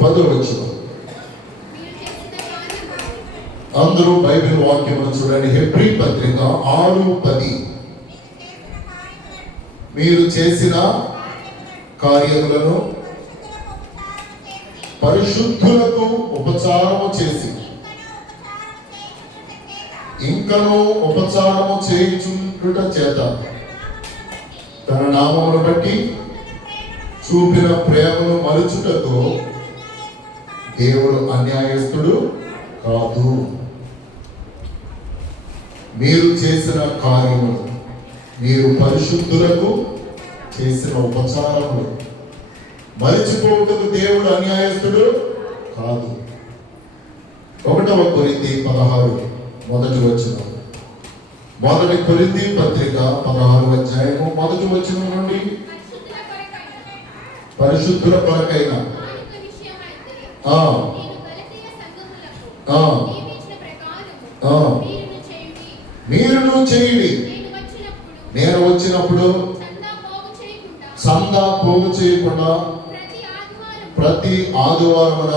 10వ వచనం. అందరూ బైబిల్ వాక్యమును చూడండి. హెబ్రీ పత్రిక 6:10. మీరు చేసిన కార్యములను పరిశుద్ధులకు ఉపచారము చేసి ఇంకనూ ఉపచారము చేయుచుండుట చేత తన నామమును బట్టి చూపిన ప్రేమను మరుచుటకు దేవుడు అన్యాయస్తుడు కాదు. మీరు చేసిన కార్యములు, మీరు పరిశుద్ధులకు చేసిన ఉపచారములు మరిచిపోవుటకు దేవుడు అన్యాయస్తుడు కాదు. 1వ కొరింథీ 16 మొదటి వచనం. 1 కొరింథీ పత్రిక 16వ అధ్యాయము 1వ వచనం నుండి పరిశుద్ధుల కొరకైన మీరును చేయండి. నేను వచ్చినప్పుడు సందా పోగు చేయకుండా ప్రతి ఆదివారమున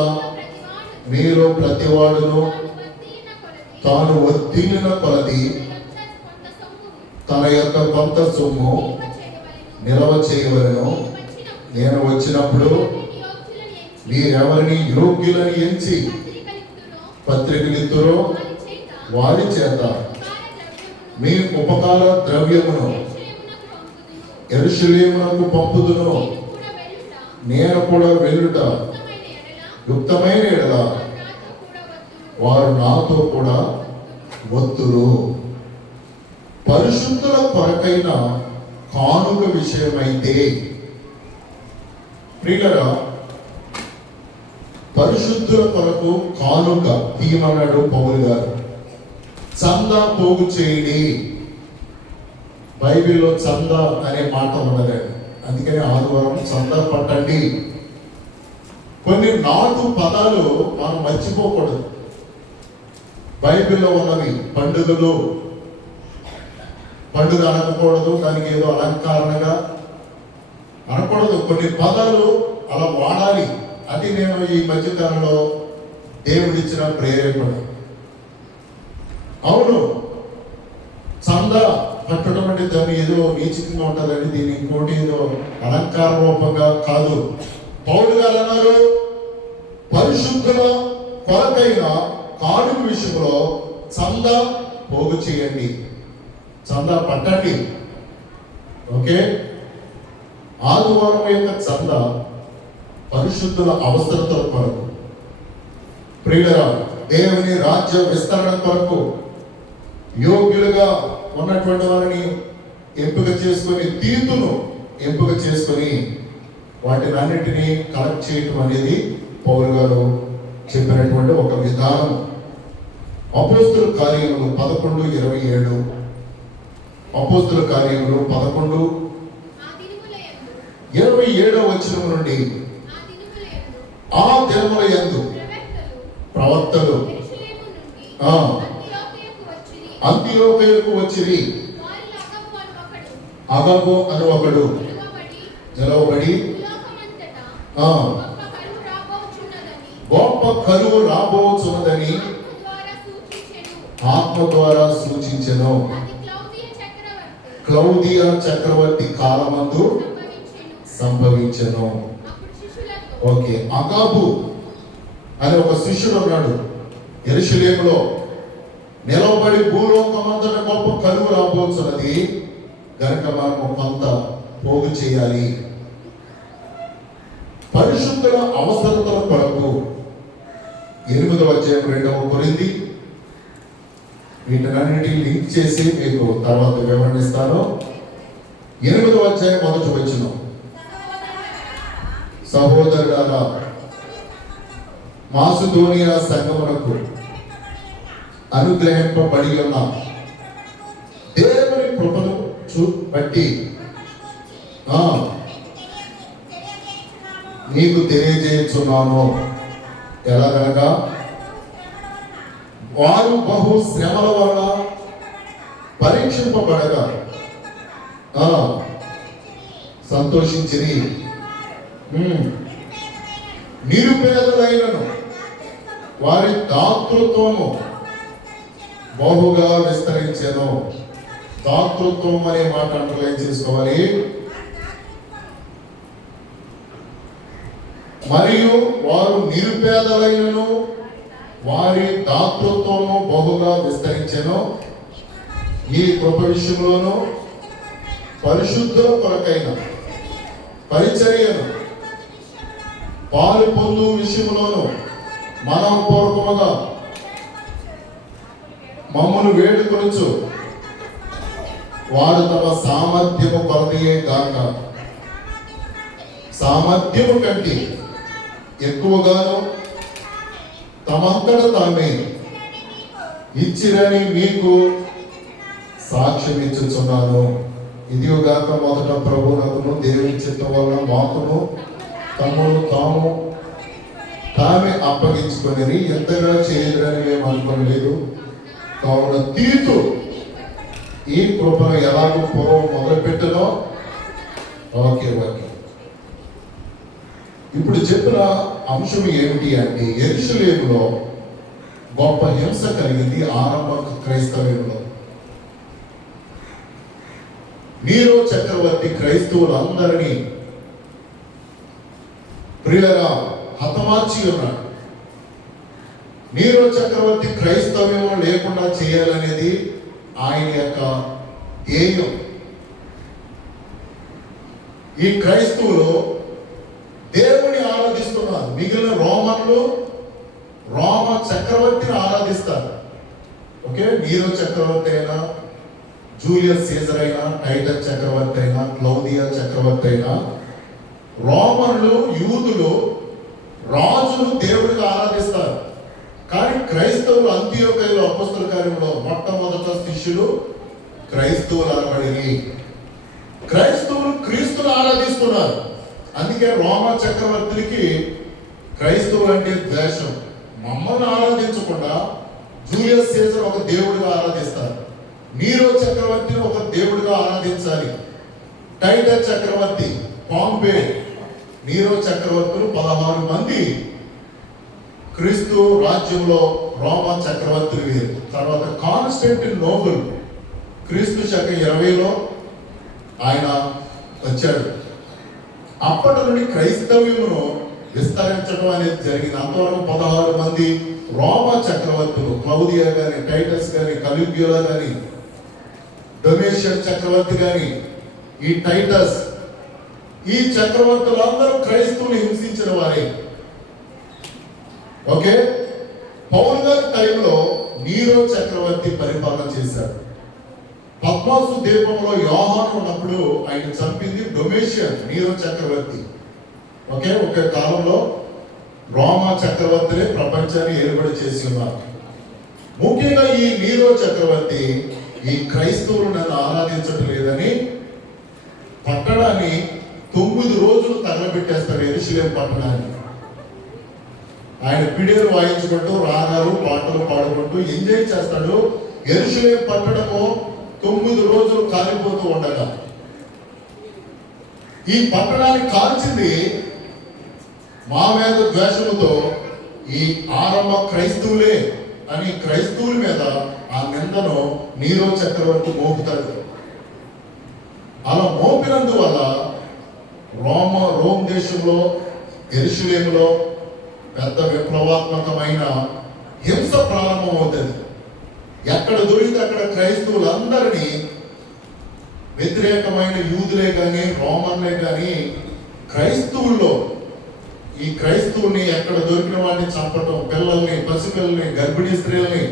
మీరు ప్రతివాడును తాను ఒత్తిడిన కొలది తన యొక్క కొంత సొమ్ము నిల్వ చేయవలెను. నేను వచ్చినప్పుడు మీరెవరిని యోగ్యులని ఎంచి పత్రికలిత్తురో వారి చేత మీ ఉపకార ద్రవ్యమును యెరూషలేమునకు పంపుదును. నేను కూడా వెళ్ళుట యుక్తమైన ఎడల వారు నాతో కూడా వత్తురు. పరిశుద్ధుల కొరకైన కానుక విషయమైతే ప్రియులరా, పరిశుద్ధుల కొరకు కానుక తీయమన్నాడు పౌలు గారు. చందా పోగు చేయండి. బైబిల్లో చందా అనే మాట ఉన్నదండి. అందుకని ఆదివారం చందా పట్టండి. కొన్ని నాటు పదాలు మనం మర్చిపోకూడదు. బైబిల్లో ఉన్నవి పండుగలు, పండుగ అనకూడదు, దానికి ఏదో అలంకరణగా అనకూడదు. కొన్ని పదాలు అలా వాడాలి. అది నేను ఈ మధ్యకాలంలో దేవుడిచ్చిన ప్రేరేపణ. అవును, చందా కట్టడం అంటే దాన్ని ఏదో నీచికంగా ఉంటుందండి, దీని ఇంకోటి ఏదో అలంకార రూపంగా కాదు. పౌలు గారు అన్నారు, పరిశుద్ధుల కొరకైన కానుక విషయంలో చందా పోగు చేయండి, చందా పట్టండి. ఓకే, ఆదివారం యొక్క చందా పరిశుద్ధుల అవసరతల కొరకు, ప్రియులరా, దేవుని రాజ్య విస్తరణ కొరకు యోగ్యులుగా ఉన్నటువంటి వారిని ఎంపిక చేసుకొని, తీతును ఎంపిక చేసుకొని వాటిని అన్నిటినీ కలెక్ట్ చేయటం అనేది పౌలు గారు చెప్పినటువంటి ఒక విధానం. అపోస్తుల కార్యములు 11:27. అపోస్తుల కార్యములు 11:27 వచనం నుండి, ఆ దినముల యందు ప్రవక్తలు అంతియోకయకు వచ్చిరి. అగబు అని ఒకడు నిలవబడి గొప్ప కరువు రాబోచున్నదని ఆత్మ ద్వారా సూచించెను. క్లౌదియా చక్రవర్తి కాలమందు సంభవించెను. ఓకే, అగాబు అని ఒక శిష్యుడు ఉన్నాడు యెరూషలేములో. నిలవబడి భూలోకమంతట గొప్ప కరువు రాబోతున్నది గనుక మనము కొంత పోగు చేయాలి. పరిశుద్ధుల అవసరతల కొరకు 8వ అధ్యాయం 2వ కొరింథీ. వీటన్నిటిని లింక్ చేసి మీకు తర్వాత వివరణిస్తాను. 8వ అధ్యాయం 1వ వచనం, సహోదరులారా, మాసిదోనియా సంఘమునకు అనుగ్రహింపబడి ఉన్న దేవుని కృపను బట్టి నీకు తెలియజేస్తున్నాను. ఎలాగనగా వారు బహు శ్రమల వలన పరీక్షింపబడగా సంతోషించిరి. నిరుపేదలైనను వారి దాతృత్వము బహుగా విస్తరించెను. దాతృత్వం అనే మాట అండర్లైన్ చేసుకోవాలి. మరియు వారు నిరుపేదలైనను వారి దాతృత్వము బహుగా విస్తరించెను. ఈ కృప విషయంలోను పరిశుద్ధుల కొరకైన పరిచర్యను పాలు పొందు విషయంలోను మనఃపూర్వకముగా మమ్మను వేడుకొనుచు వారు తమ సామర్థ్యము కొలదియే గాక సామర్థ్యము కంటే ఎక్కువగాను తమంతట తామే ఇచ్చిరని మీకు సాక్ష్యం ఇచ్చుచున్నాను. ఇదిగాక మొదట ప్రభువునకును దేవుని చిత్తం వలన మాకును తమ్ముడు తామే అప్పగించుకొని ఎంతగా చేయలేదని మేము అనుకోలేదు. కావున తీతు ఈ కృపను ఎలాగో పూర్వం మొదలుపెట్టనో ఓకే. ఇప్పుడు చెప్పిన అంశం ఏమిటి అంటే యెరూషలేములో గొప్ప హింస కలిగింది ఆరంభ క్రైస్తవ్యంలో. నీరో చక్రవర్తి క్రైస్తవులందరినీ ప్రియులరా హతమార్చి ఉన్నాడు. నీరో చక్రవర్తి క్రైస్తవ్యం లేకుండా చేయాలనేది ఆయన యొక్క ధ్యేయం. ఈ క్రైస్తవులు దేవుని ఆరాధిస్తున్నారు. మిగిలిన రోమన్లు రోమ చక్రవర్తిని ఆరాధిస్తారు. ఓకే, నీరో చక్రవర్తి అయినా, జూలియస్ సీజర్ అయినా, టైటస్ చక్రవర్తి అయినా, క్లౌదియా చక్రవర్తి అయినా, రోమన్లు యూదులు రాజును దేవుడిగా ఆరాధిస్తారు. కానీ క్రైస్తవులు అంత్యోకయలో అపొస్తల కార్యంలో మొట్టమొదట శిష్యులు క్రైస్తవులు అనబడి క్రైస్తవులు క్రీస్తును ఆరాధిస్తున్నారు. అందుకే రోమా చక్రవర్తికి క్రైస్తవులు అంటే ద్వేషం. మమ్మల్ని ఆరాధించకుండా జూలియస్ సీజర్ ఒక దేవుడిగా ఆరాధిస్తారు. నీరో చక్రవర్తిని ఒక దేవుడిగా ఆరాధించాలి. టైటస్ చక్రవర్తి, పాంపే, నీరో చక్రవర్తులు 16 మంది క్రీస్తు రాజ్యంలో రోమా చక్రవర్తులు వీరు. తర్వాత కాన్స్టంటిన్ నోబుల్ క్రీస్తు శకం 20లో ఆయన వచ్చాడు. అప్పటి నుండి క్రైస్తవ్యమును విస్తరించడం అనేది జరిగింది. అంతవరకు 16 మంది రోమా చక్రవర్తులు, క్లౌదియా గాని, టైటస్ గాని, కల్యూగ్యులా గాని, డొమేషియన్ చక్రవర్తి గాని, ఈ టైటస్, ఈ చక్రవర్తులందరూ క్రైస్తవులు హింసించిన వారే. ఓకే, పౌలు గారి టైంలో నీరో చక్రవర్తి పరిపాలన చేశారు. పద్మాసు ద్వీపంలో యోహాను ఉన్నప్పుడు ఆయన చంపింది డొమేషియన్, నీరో చక్రవర్తి. ఓకే, ఒక కాలంలో రోమా చక్రవర్తులే ప్రపంచాన్ని ఏర్పడి చేసి ఉన్నారు. ముఖ్యంగా ఈ నీరో చక్రవర్తి ఈ క్రైస్తవులు నన్ను ఆరాధించడం లేదని పట్టణాన్ని 9 రోజులు తగలబెట్టేస్తాడు. యెరూషలేము పట్టణాన్ని ఆయన పిడియలు వాయించుకుంటూ రాగాలు పాటలు పాడుకుంటూ ఎంజాయ్ చేస్తాడు. యెరూషలేము పట్టణము 9 రోజులు కాలిపోతూ ఉండగా ఈ పట్టణాన్ని కాల్చింది మా మీద ద్వేషముతో ఈ ఆరంభ క్రైస్తవులే అని క్రైస్తవుల మీద ఆ నిందను నీరో చక్రవర్తి మోపుతాడు. అలా మోపినందువల్ల రోమ్ దేశంలో యెరూషలేములో పెద్ద విప్లవాత్మకమైన హింస ప్రారంభమవుతుంది. ఎక్కడ దొరికితే అక్కడ క్రైస్తవులందరినీ వ్యతిరేకమైన యూదులే కానీ, రోమన్లే కానీ, క్రైస్తవుల్లో ఈ క్రైస్తవుని ఎక్కడ దొరికిన వాడిని చంపటం, పిల్లల్ని, పసిపిల్లల్ని, గర్భిణీ స్త్రీలని,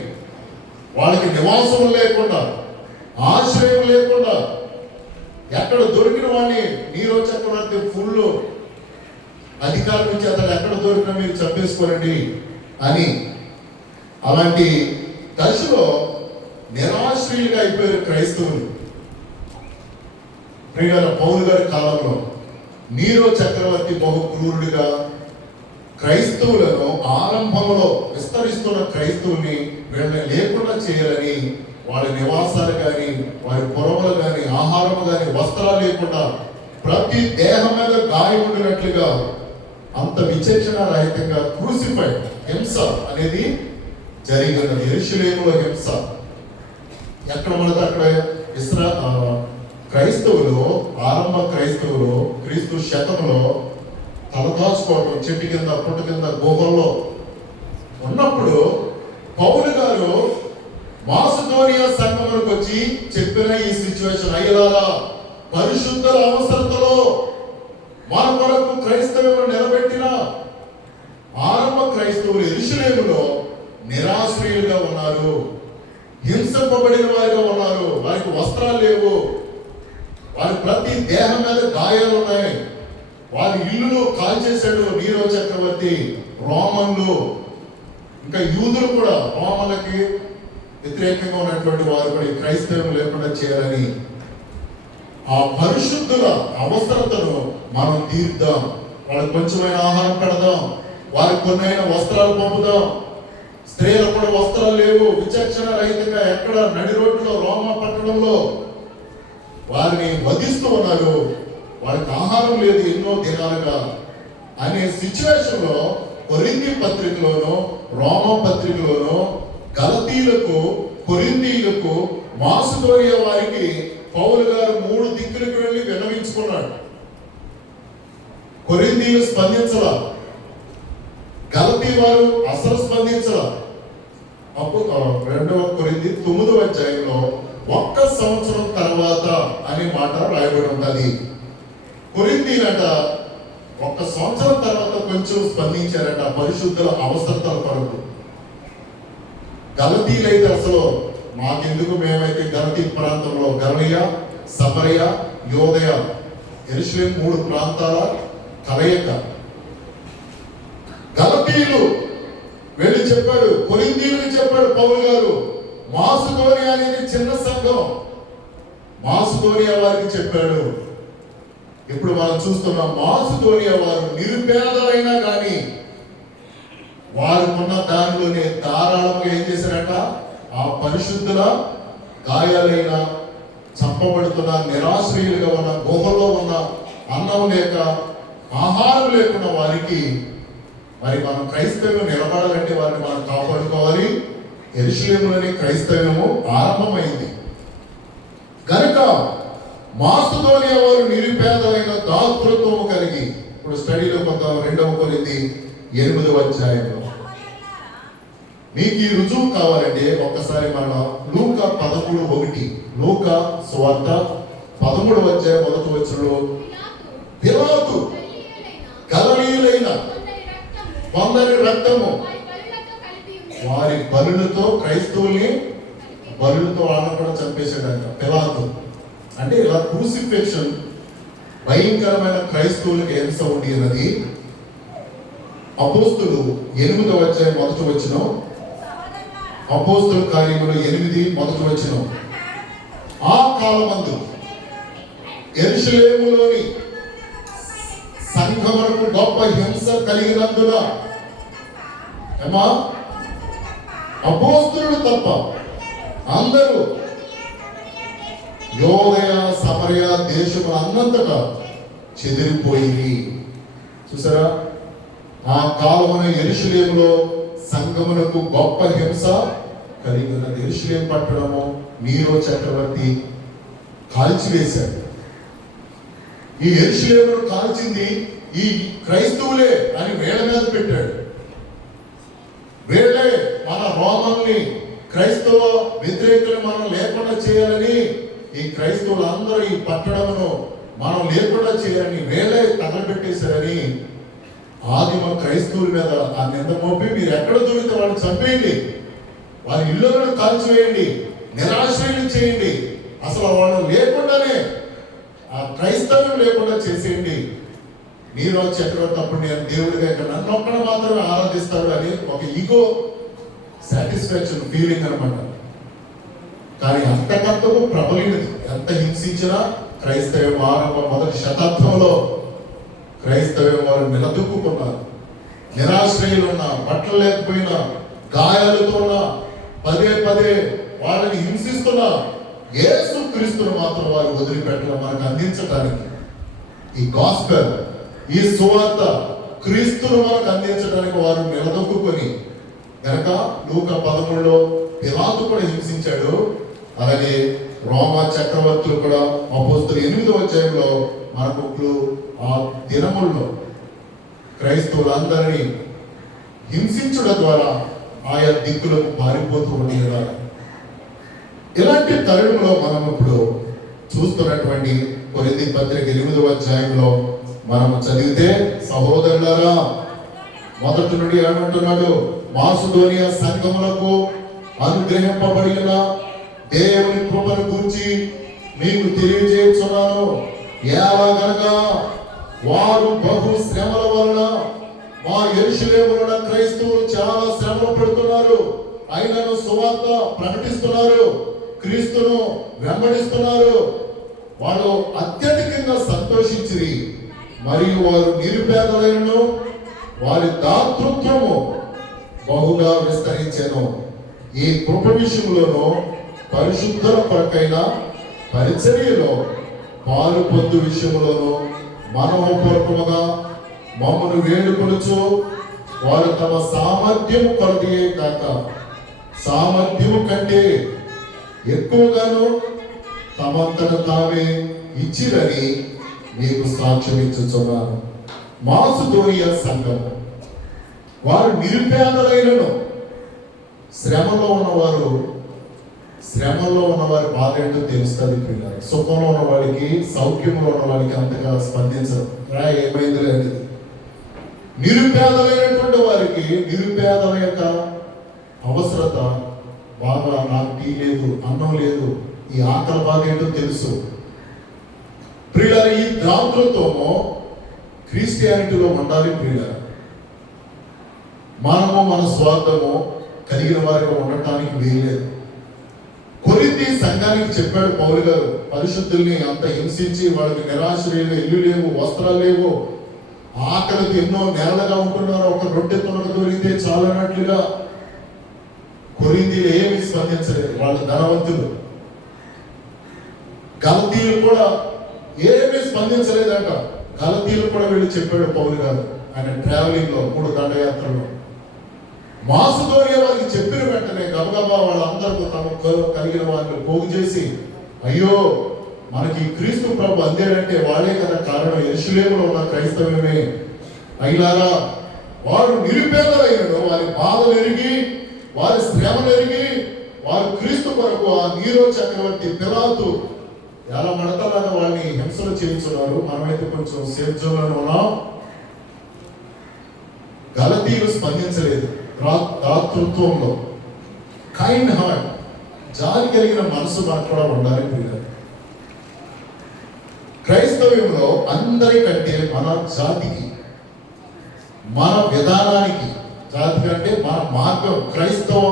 వాళ్ళకి నివాసం లేకుండా, ఆశ్రయం లేకుండా, ఎక్కడ దొరికిన వాడిని నీరో చక్రవర్తి ఫుల్ అధికారం ఇచ్చి అతను ఎక్కడ దొరికినా మీరు చంపేసుకోరండి అని అలాంటి దశలో నిరాశ్రయులుగా అయిపోయారు క్రైస్తవులు. పౌలు గారి కాలంలో నీరో చక్రవర్తి బహు క్రూరుడిగా క్రైస్తవులను ఆరంభంలో విస్తరిస్తున్న క్రైస్తవుని వీళ్ళని లేకుండా చేయాలని వాళ్ళ నివాసాలు కానీ, వారి పొరవలు కానీ, ఆహారం కానీ, వస్త్రాలు లేకుండా ప్రతి దేహం మీద గాయం ఉండినట్లుగా అంత విచక్షణ రహితంగా క్రూసిఫైడ్ హింస అనేది జరిగి ఉన్నది. యెరూషలేములో హింస ఎక్కడ మనది అక్కడ క్రైస్తవులు, ఆరంభ క్రైస్తవులు క్రీస్తు శతంలో తలదాచుకోవడం, చెట్టు కింద, పుట్ట కింద, గుహల్లో ఉన్నప్పుడు పౌలు గారు మాసిదోనియా సంఘములకు వచ్చి చెప్పిన ఈ సిచ్యువేషన్, అయ్యలారా పరిశుద్ధుల అవసరతలో మన కొరకు క్రైస్తవులను నిలబెట్టిన ఆరంభ క్రైస్తవులు యెరూషలేములో నిరాశ్రయులుగా ఉన్నారు, హింసింపబడిన వారిగా ఉన్నారు. వారికి వస్త్రాలు లేవు, వారి ప్రతి దేహం మీద గాయాలు ఉన్నాయి, వారి ఇల్లులు కాల్చేశాడు నీరో చక్రవర్తి, రోమన్లు, ఇంకా యూదులు కూడా రోమన్లకి వ్యతిరేకంగా ఉన్నటువంటి వారు కూడా ఈ క్రైస్తవం లేకుండా చేయాలని ఆ పరిశుద్ధుల అవసరతను మనం తీర్దాం. వాళ్ళకి కొంచెమైన ఆహారం పెడదాం, వారికి కొన్నైన వస్త్రాలు పంపుదాం. స్త్రీలకు కూడా వస్త్రాలు లేవు, విచక్షణ రహితంగా ఎక్కడ నడి రోడ్డులో రోమా పట్టణంలో వారిని వధిస్తూ ఉన్నారు, వాళ్ళకి ఆహారం లేదు ఎన్నో దినాలుగా అనే సిచ్యువేషన్ లో కొరింథీ పత్రికలోను, రోమా పత్రికలోను గలతీయులకు, కొరింథీయులకు, మాసిదోనియా వారికి పౌలు గారు 3 దిక్కులకు వెళ్ళి విన్నవించుకున్నాడు. కొరింథీయులు స్పందించలా, గలతీ వారు అసలు స్పందించలా. అప్పుడు 2వ కొరింథీ 9వ అధ్యాయంలో 1 సంవత్సరం తర్వాత అనే మాట రాయబడి ఉంటుంది. కొరింథీయులట 1 సంవత్సరం తర్వాత కొంచెం స్పందించారట పరిశుద్ధుల అవసరతల కొరకు. గలతీలైతే అసలు మాకెందుకు, మేమైతే గలతీ ప్రాంతంలో గలలియా, సమరయ, యోదయ, యెరూషలేం 3 ప్రాంతాల కలయిక. గలతీయులు వెళ్ళి చెప్పాడు, కొరింథీయులకు చెప్పాడు పౌలు గారు, మాసిదోనియా అనేది చిన్న సంఘం, మాసిదోనియా వారికి చెప్పాడు. ఇప్పుడు మనం చూస్తున్నాం మాసిదోనియా వారు నిరుపేదలైనా కానీ వారుకున్న దానిలోనే ధారాళంగా ఏం చేశారట, ఆ పరిశుద్ధుల గాయాలైన, చంపబడుతున్న, నిరాశ్రయులుగా ఉన్న, గుహల్లో ఉన్న, అన్నం లేక ఆహారం లేకుండా వారికి మరి మనం క్రైస్తవ్యం నిలబడాలంటే వారిని మనం కాపాడుకోవాలి. యెరూషలేములోనే క్రైస్తవ్యము ఆరంభమైంది కనుక మాసిదోనియా వారు నిరుపేదలైన దాతృత్వము కలిగి, ఇప్పుడు స్టడీలో కొంత 2వ కొరింథీ 8వ అధ్యాయంలో మీకు ఈ రుజువు కావాలంటే ఒక్కసారి మన లూకా 13:1, లూకా సువార్త 13వ అధ్యాయం 1వ వచనంలో పిలాతు గలిలయులైన కొందరి రక్తము వారి బలులతో, క్రైస్తవుల్ని బలులతో కూడా చంపేశాడంట పిలాతు. అంటే ఇలా క్రూసిఫిక్షన్ భయంకరమైన క్రైస్తవులకు హింస ఉండి అన్నది అపోస్తులు 8వ అధ్యాయం 1వ వచనం, అపోస్తుల కార్యములు 8 1వ వచనం. ఆ కాలమందు యెరూషలేములోని సంఘమునకు గొప్ప హింస కలిగినందున అపోస్తులు తప్ప అందరూ యోదయ, సమరయ దేశము అన్నంతటా చెదిరిపోయి. చూసారా, ఆ కాలమున యెరూషలేములో సంఘమునకు గొప్ప హింస కలిగిన. యెరూషలేం పట్టణము నీరో చక్రవర్తి కాల్చివేశాడు. ఈ యెరూషలేమును కాల్చింది ఈ క్రైస్తవులే అని వేళ మీద పెట్టాడు. వీళ్ళే మన రోమల్ని, క్రైస్తవ వ్యతిరేకులు మనం లేకుండా చేయాలని, ఈ క్రైస్తవులందరూ ఈ పట్టణమును మనం లేకుండా చేయాలని వేళే తగలబెట్టేశారని ఆదిమ క్రైస్తవుల మీద ఆ నింద మోపి మీరు ఎక్కడ దొరికితే వాళ్ళని చంపేయండి, వారి ఇళ్ళను కాల్చివేయండి, నిరాశ్రయం చేయండి, అసలు వాళ్ళు లేకుండానే ఆ క్రైస్తవం లేకుండా చేసేయండి. నీరో చక్రవర్తి అప్పుడు నేను దేవుడిగా ఇక్కడ నన్ను ఒక్కడ మాత్రమే ఆరాధిస్తాడు అని ఒక ఈగో సాటిస్ఫాక్షన్ ఫీలింగ్ అనమాట. కానీ అంతకంతకు ప్రబలినది. ఎంత హింసించినా క్రైస్తవం ఆరంభ మొదటి శతాబ్దంలో క్రైస్తవం వారు నిలదొక్కున్నారు. నిరాశ్రయులున్నా, బట్టలు లేకపోయినా, గాయాలతో ఉన్నా, పదే వాళ్ళని హింసిస్తున్నా యేసు క్రీస్తును మాత్రం వారు వదిలిపెట్టడం మనకు అందించడానికి ఈ గాస్పెల్, ఈ సువార్త క్రీస్తును మనకు అందించడానికి వారు నిలదొక్కుని కనుక లూకా 13లో పిలాతు కూడా హింసించాడు. అలాగే రోమా చక్రవర్తులు కూడా అపోస్తులు 8వ అధ్యాయంలో మనకు ఆ దినముల్లో క్రైస్తవులందరినీ హింసించడం ద్వారా ఆయా దిక్కులకు పారిపోతూ ఉండేవారు. ఇలాంటి తరుణంలో మనం ఇప్పుడు చూస్తున్నటువంటి కొరింథీ పత్రిక 8వ అధ్యాయంలో మనం చదివితే, సహోదరులారా మొదటి నుండి ఏమంటున్నాడు? మాసిదోనియా సంఘములకు అనుగ్రహింపబడిన దేవుని కృపను గురించి మీకు తెలియజేస్తున్నాను. ఎలాగనగా వారు బహు శ్రమల వలన మా యెరూషలేములో క్రైస్తవులు చాలా శ్రమలు పడుతున్నారు, అయినను సువార్త ప్రకటిస్తున్నారు, క్రీస్తును వెంబడిస్తున్నారు. వాళ్ళు అత్యధికంగా సంతోషించి మరియు వారు నిరుపేదలను వారి దాతృత్వము బహుగా విస్తరించెను. ఈ కృప విషయంలోనూ పరిశుద్ధుల కొరకైన పరిచర్యలో పాలు పొందు విషయంలోనూ మనోపూర్వకముగా మమ్మను వేడుకొనుచు వారు తమ సామర్థ్యము కొరతయే కాక సామర్థ్యము కంటే ఎక్కువగాను తమంతట తామే ఇచ్చిరని మీకు సాక్ష్యం ఇచ్చుచున్నాను. మాసిదోనియా సంఘం వారు నిరుపేదలైనను శ్రమలో ఉన్నవారి బాధ ఏంటో తెలుస్తుంది పిల్లలు. సుఖంలో ఉన్న వాడికి, సౌఖ్యంలో ఉన్న వాడికి అంతగా స్పందించరు. ఏమైంది లేదు. నిరుపేదలైనటువంటి వారికి నిరుపేదల యొక్క అవసరత బాగా, నాకు టీ లేదు, అన్నం లేదు, ఈ ఆకలి బాధ ఏంటో తెలుసు. ప్రియులారా, ఈ దాతృత్వము క్రిస్టియానిటీలో ఉండాలి. ప్రియులారా, మనము మన స్వార్థము కలిగిన వారిగా ఉండటానికి వీల్లేదు. కొరింథీ సంఘానికి చెప్పాడు పౌలు గారు, పరిశుద్ధుల్ని అంత హింసించి వాళ్ళకి నిరాశ లేదు, ఇల్లు లేవు, వస్త్రాలు లేవు, ఆకలికి ఎన్నో నెలలుగా ఉంటున్నారు, ఒక రొట్టె తొనక దొరికితే చాలన్నట్లుగా. కొరింథీలు ఏమి స్పందించలేదు, వాళ్ళు ధనవంతులు. గలతీయులు కూడా ఏమీ స్పందించలేదంట. గలతీయులు కూడా వెళ్ళి చెప్పాడు పౌలు గారు ఆయన ట్రావెలింగ్ లో 3 దండయాత్రలో. మాసిదోనియా వారికి చెప్పిన వెంటనే గబగబా వాళ్ళందరూ తమ కలిగిన వారిని పోగు చేసి, అయ్యో మనకి క్రీస్తు ప్రభు అందేనంటే వాళ్ళే కదా కారణం, యెరూషలేములో ఉన్న క్రైస్తవమే అయినారా. వారు నిరుపేదలైనను వారి బాధలు ఎరిగి, వారి శ్రమలు ఎరిగి, వారు క్రీస్తు కొరకు ఆ నీరో చక్రవర్తి పిలాతు ఎలా మడతలాగా వాళ్ళని హింసలు చేయించున్నారు. మనమైతే కొంచెం సేఫ్ జోన్లో ఉన్నాం. గలతీయులు స్పందించలేదు. దాతృత్వంలో కైండ్ హార్ట్, జాలి కలిగిన మనసు మనకు కూడా ఉండాలి. క్రైస్తవ్యంలో అందరికంటే మన జాతికి, మన విధానానికి, జాతి కంటే మన మార్గం, క్రైస్తవ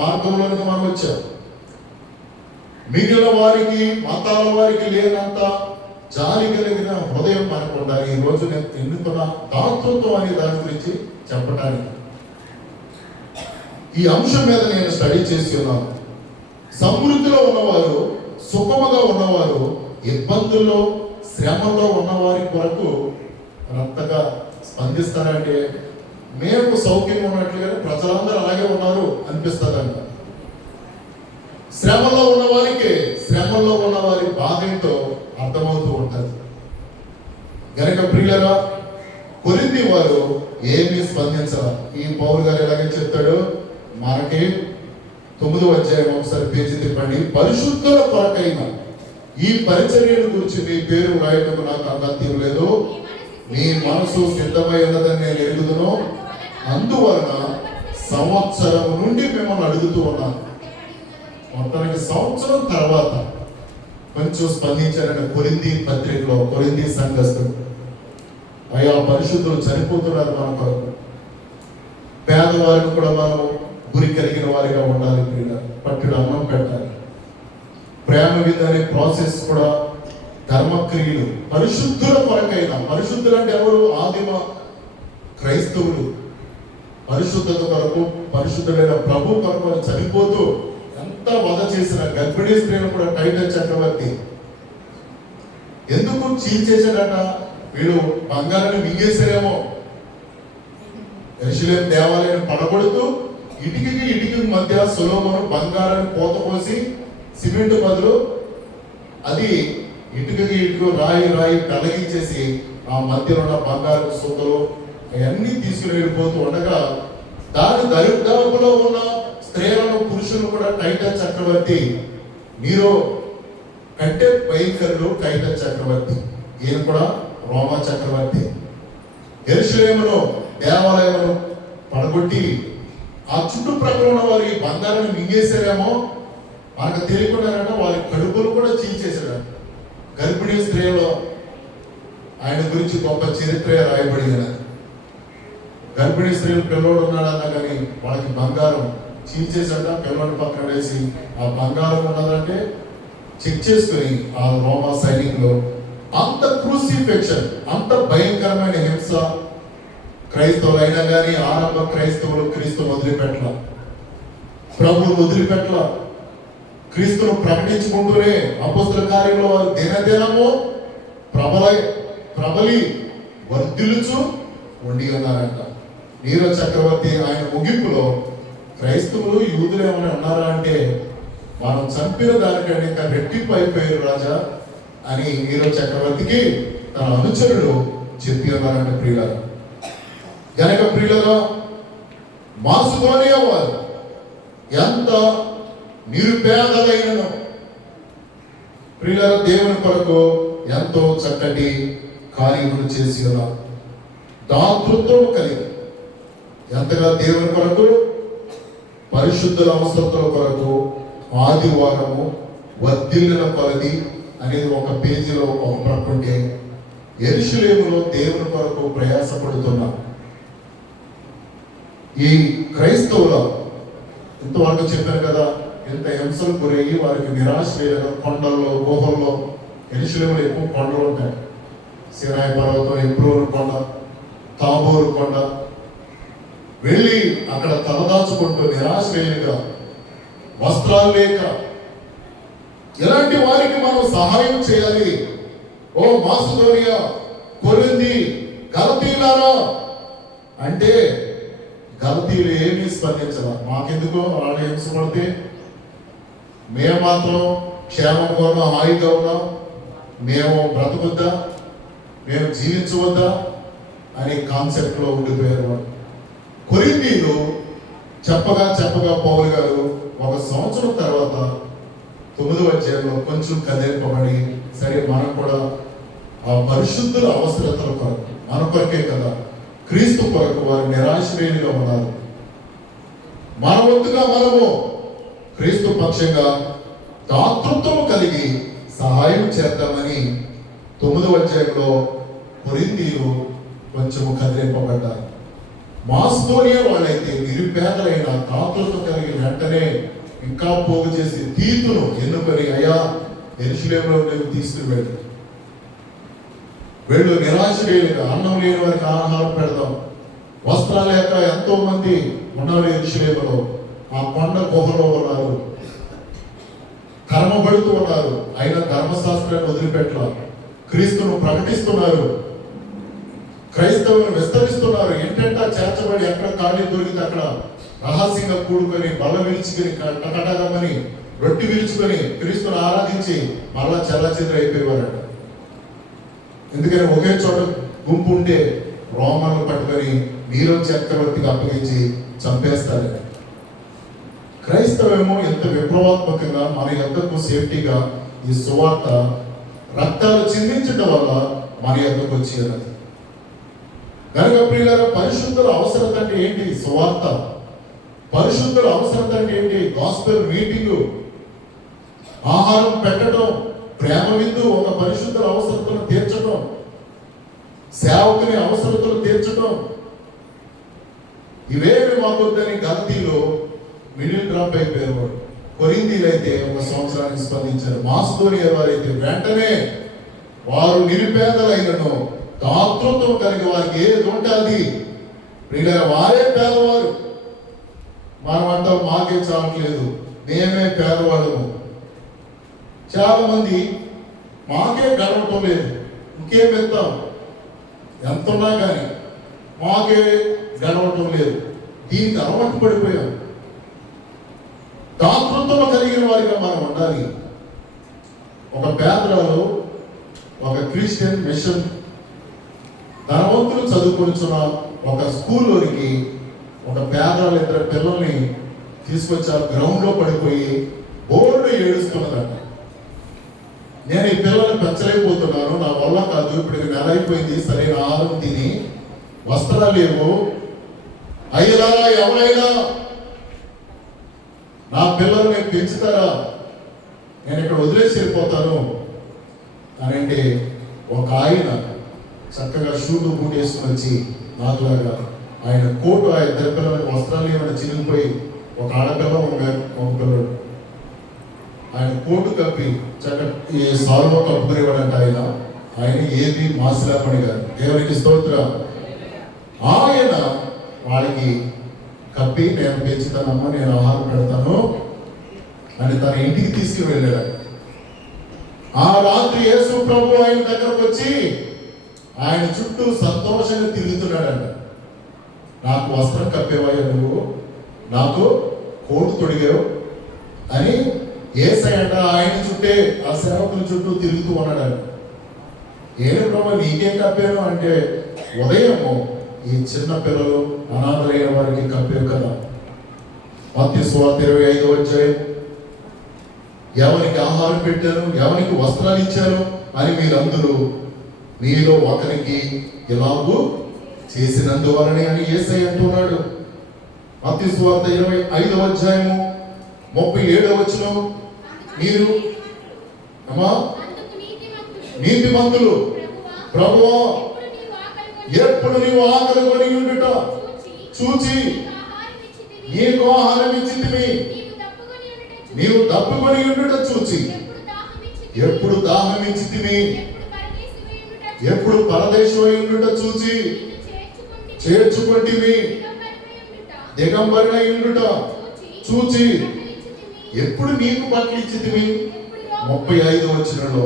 మార్గంలోనికి మనం వచ్చాం. మిగిలిన వారికి, మతాల వారికి లేనంత జాలి కలిగిన హృదయం మనకు ఉండాలి. ఈ రోజు నేను ఎన్నుకున్న దాతృత్వం అనే దాని గురించి చెప్పడానికి ఈ అంశం మీద నేను స్టడీ చేసి ఉన్నాను. సమృద్ధిలో ఉన్నవారు, సుఖముగా ఉన్నవారు, ఇబ్బందుల్లో, శ్రమల్లో ఉన్నవారి కొరకు అంతగా స్పందిస్తారంటే మేము సౌఖ్యం ఉన్నట్లుగానే ప్రజలందరూ అలాగే ఉన్నారు అనిపిస్తుందంట. శ్రమలో ఉన్న వారి బాధ ఏంటో అర్థమవుతూ ఉంటుంది. గనక ప్రియులరా, కొరింథీ వారు ఏమీ స్పందించాల. ఈ పౌలు గారు ఎలాగే చెప్తాడు మనకి 9వ అధ్యాయం ఒకసారి పేజీ తిప్పండి. పరిశుద్ధుల కొరకైన ఈ పరిచర్యను గురించి మీ పేరు రాయటం నాకు అగత్యం లేదు, మీ మనసు సిద్ధమై ఉన్నదని నేను ఎరుగుదును, అందువలన సంవత్సరం నుండి మిమ్మల్ని అడుగుతూ ఉన్నాను. మొత్తానికి సంవత్సరం తర్వాత కొంచెం స్పందించారంటే కొరింథీ పత్రికలో కొరింథీ సంఘస్థుడు, అయ్యా పరిశుద్ధులు చనిపోతున్నారు మన కొరకు, పేదవారిని కూడా మనం గురి కలిగిన వారిగా ఉండాలి, పట్టుడు అన్నం పెట్టాలి, ప్రేమ విధాని ప్రాసెస్ కూడా, ధర్మక్రియలు, పరిశుద్ధుల కొరకైన, పరిశుద్ధులు అంటే ఎవరు? ఆదిమ క్రైస్తవులు. పరిశుద్ధత కొరకు, పరిశుద్ధుడైన ప్రభు కొరకు చనిపోతూ ఎంత వధ చేసిన గర్భిణీ స్త్రీలు కూడా టైటస్ చక్రవర్తి ఎందుకు చీల్చేశాడట? వీళ్ళు బంగారాన్ని మింగేశారేమో, యెరూషలేము దేవాలయం పడగొడుతూ ఇటుకి మధ్య సొలొమోను బంగారాన్ని పోత పోసి సిమెంట్ బదులు అది ఇటుకు రాయి పెలగించేసి ఆ మధ్యలో ఉన్న బంగారు సుద్దలు అవన్నీ తీసుకుని వెళ్ళిపోతూ ఉండగా దాని దరిదాపులో ఉన్న స్త్రీలను పురుషులు కూడా టైటస్ చక్రవర్తి నీరో కంటే భయంకరుడు టైటస్ చక్రవర్తి, ఈయన కూడా రోమా చక్రవర్తి యెరూషలేములో దేవాలయమును పడగొట్టి ఆ చుట్టుప్రక్కల ఉన్న వారి బంగారాన్ని మింగేశారేమో మనకు తెలియకుండానంటే వారి కడుపులు కూడా చీల్చేశాడు. గర్భిణీ స్త్రీలో ఆయన గురించి గొప్ప చరిత్ర రాయబడింది. గర్భిణీ స్త్రీలు పిల్లోడు ఉన్నాడన్నా కానీ వాళ్ళకి బంగారం చీల్చేసాడ. పిల్లోడి పక్కన వేసి ఆ బంగారం ఉన్నదంటే చెక్ చేసుకుని ఆ రోమా సైనికులు అంత క్రూసిఫిక్షన్, అంత భయంకరమైన హింస క్రైస్తవులు అయినా కానీ ఆరంభ క్రైస్తవులు క్రీస్తును వదిలిపెట్టల, ప్రభువును వదిలిపెట్టల. క్రీస్తును ప్రకటించుకుంటూనే అపొస్తలుల కార్యంలో వారు దినదినము ప్రబలి వర్ధిల్లుచు ఉండి ఉన్నారంట. నీరో చక్రవర్తి ఆయన ముగింపులో క్రైస్తవులు యూదులు ఏమైనా ఉన్నారా అంటే మనం చంపిన దానికంటే ఇంకా రెట్టింపు అయిపోయారు రాజా అని నీరో చక్రవర్తికి తన అనుచరుడు చెప్పి ఉన్నారంట. ప్రియులారా, గనక ప్రియులరా, మాసిదోనియా వారు ఎంత నిరుపేదలైనను ప్రియులారా దేవుని కొరకు ఎంతో చక్కటి కార్యములు చేసి ఉన్నారు. దాతృత్వం కలిగి ఎంతగా దేవుని కొరకు, పరిశుద్ధుల అవసరతల కొరకు ఆదివారము వర్ధిల్లిన కొలది అనేది ఒక పేజీలో ఒక ప్రక్కుంటే యెరూషలేములో దేవుని కొరకు ప్రయాసపడుతున్నా ఈ క్రైస్తవుల ఇంతవరకు చెప్పారు కదా, ఎంత హింసలు గురయ్యి వారికి నిరాశ వేయగా కొండల్లో గుహల్లో, యెరూషలేములో ఎక్కువ కొండలు ఉంటాయి. సినాయి పర్వతం, ఎబ్రోను కొండ, తాబోరు కొండ, వెళ్ళి అక్కడ తలదాచుకుంటూ నిరాశ వేయగా, వస్త్రాలు లేక ఇలాంటి వారికి మనం సహాయం చేయాలి. ఓ మాసిదోనియా, కొరింథీ, గలతీయులారా అంటే గలతీయులు ఏమీ స్పందించాల. మాకెందుకో వాళ్ళు హింసపడితే మేము మాత్రం క్షేమంగా ఉన్నాం, హాయిగా ఉన్నాం, మేము బ్రతకొద్దా, మేము జీవించవద్దా అనే కాన్సెప్ట్లో ఉండిపోయారు వాళ్ళు. కొరింథీయులు చెప్పగా పౌలు గారు ఒక సంవత్సరం తర్వాత 9వ అధ్యాయంలో కొంచెం కదిలింపబడి, సరే మనం కూడా ఆ పరిశుద్ధుల అవసరతల కొరకు, మన కొరకే కదా, క్రీస్తు కొరకు వారు నిరాశ్రయులుగా ఉన్నారు. మన వంతుగా మనము క్రీస్తు పక్షంగా దాతృత్వం కలిగి సహాయం చేద్దామని 9వ అధ్యాయంలో కొరింథీయులు కొంచెము కదిలింపబడ్డారు. మాసిదోనియా వాళ్ళైతే నిరుపేదలైన దాతృత్వం కలిగి వెంటనే ఇంకా పోగు చేసి తీతును ఎన్నుకొని, అయ్యా యెరూషలేములో నేను తీసుకుని వెళ్ళు నిరాశ్రయులుగా, అన్నం లేని వారికి ఆహారం పెడదాం, వస్త్రాలు లేక ఎంతో మంది ఉన్నారు యెరూషలేములో, ఆ కొండ గుహలో ఉన్నారు, కర్మబడుతూ ఉన్నారు, అయినా ధర్మశాస్త్రాన్ని వదిలిపెట్టాల, క్రీస్తును ప్రకటిస్తున్నారు, క్రైస్తవులను విస్తరిస్తున్నారు. ఏంటంటే చేర్చబడి ఎక్కడ ఖాళీ దొరికితే అక్కడ రహస్యంగా కూడుకొని బల్ల విలుచుకొని టకటకమని రొట్టి విలుచుకొని క్రీస్తును ఆరాధించి మళ్ళా చెల్లాచెదురు అయిపోయేవారట. ఎందుకని ఒకే చోట గుంపు ఉంటే రోమన్లు పట్టుకొని నీరో చక్రవర్తికి అప్పగించి చంపేస్తారు. క్రైస్తవేమో ఎంత విప్లవాత్మకంగా మన యొద్దకు సేఫ్టీగా ఈ సువార్త రక్తాలు చిందించడం వల్ల మన యొద్దకు వచ్చేది. కనుక ప్రియులారా, పరిశుద్ధుల అవసరత అంటే ఏంటి? సువార్త. పరిశుద్ధుల అవసరత అంటే ఏంటి? గాస్పెల్ మీటింగ్, ఆహారం పెట్టడం, ప్రేమ విందు, ఒక పరిశుద్ధుల అవసరతను తీర్చడం, సేవకుని అవసరతలు తీర్చడం. ఇవేమి మాకొద్దని గలతీలో మిడిల్ డ్రాప్ అయిపోయారు. కొరింథీయులు అయితే ఒక సంవత్సరానికి స్పందించారు. మాసిదోనియా వారైతే వెంటనే వారు నిరుపేదలైనను దాతృత్వం కలిగి వారికి ఏది ఉంటే అది, వారే పేదవారు. మనమంతా మాకే చాలట్లేదు, మేమే పేదవాళ్ళము. చాలా మంది మాకే గడవటం లేదు, ఇంకేం ఇద్దాం, ఎంత ఉన్నా కానీ మాకే గడవటం లేదు. దీనికి అలవాటు పడిపోయాం. దాతృత్వం కలిగిన వారిగా మనం ఉండాలి. ఒక పేదరాలు ఒక క్రిస్టియన్ మిషన్ ధనవంతులు చదువుకొనిచున్న ఒక స్కూల్లోనికి ఒక పేదరాలు 2 పిల్లల్ని తీసుకొచ్చారు. గ్రౌండ్లో పడిపోయి బోర్డు ఏడుస్తున్నదంట. నేను ఈ పిల్లల్ని పెంచలేకపోతున్నాను, నా వల్ల కాదు, ఇప్పుడు నెల అయిపోయింది, సరైన ఆహారం తిని వస్త్రాలు లేవు, అయ్యలారా ఎవరైనా నా పిల్లల్ని పెంచుతారా, నేను ఇక్కడ వదిలేసి వెళ్ళిపోతాను అని అంటే ఒక ఆయన చక్కగా షూలు బూట్ వేసుకుని వచ్చి నాకులాగా ఆయన కోటు, ఆయన 2 పిల్లలకి వస్త్రాలు ఏమైనా చిరిగిపోయి, ఒక ఆడపిల్ల ఒక పిల్లడు, ఆయన కోటు కప్పి ఈ సాల్వా కప్పుకునేవాడంట. ఆయన ఏది మాసిలాపణి గారు, దేవునికి స్తోత్రం. ఆయన వాళ్ళకి కప్పి నేను పెంచుతానమ్మా, నేను ఆహారం పెడతాను అని తన ఇంటికి తీసుకువెళ్ళాడు. ఆ రాత్రి యేసు ప్రభు ఆయన దగ్గరకు వచ్చి ఆయన చుట్టూ సంతోషంగా తిరుగుతున్నాడంట. నాకు వస్త్రం కప్పేవాయా నువ్వు, నాకు కోటు తొడిగావు అని యేసయ్య ఆయన చుట్టే ఆ సేవకుల చుట్టూ తిరుగుతూ ఉన్నాడు. ఏమి ప్రభు నీకేం కప్పాను అంటే, ఉదయము ఈ చిన్న పిల్లలు అనాథలైన వారికి కప్పావు కదా. మత్తయి సువార్త 25వ అధ్యాయం, ఎవరికి ఆహారం పెట్టాను, ఎవరికి వస్త్రాలు ఇచ్చాను అని మీరందరూ మీలో ఒకరికి ఇలాగూ చేసినందువలనే అని యేసయ్య అంటున్నాడు. మత్తయి సువార్త 25వ అధ్యాయము 37వ వచనం, మీరు అమ్మా నీతిమంతులు ప్రభువా ఎప్పుడు నీవు ఆకలి కొని ఉండుట చూచి నీకు ఆహారం ఇచ్చితివి, నీవు తప్పుకొని ఉండుట చూచి ఎప్పుడు దాహం ఇచ్చితివి, ఎప్పుడు పరదేశమై ఉండుట చూచి చేర్చుకొంటివి, దిగంబరినై ఉండుట చూచి ఎప్పుడు నీకు బట్టలు ఇచ్చితివి. 35వ వచనంలో,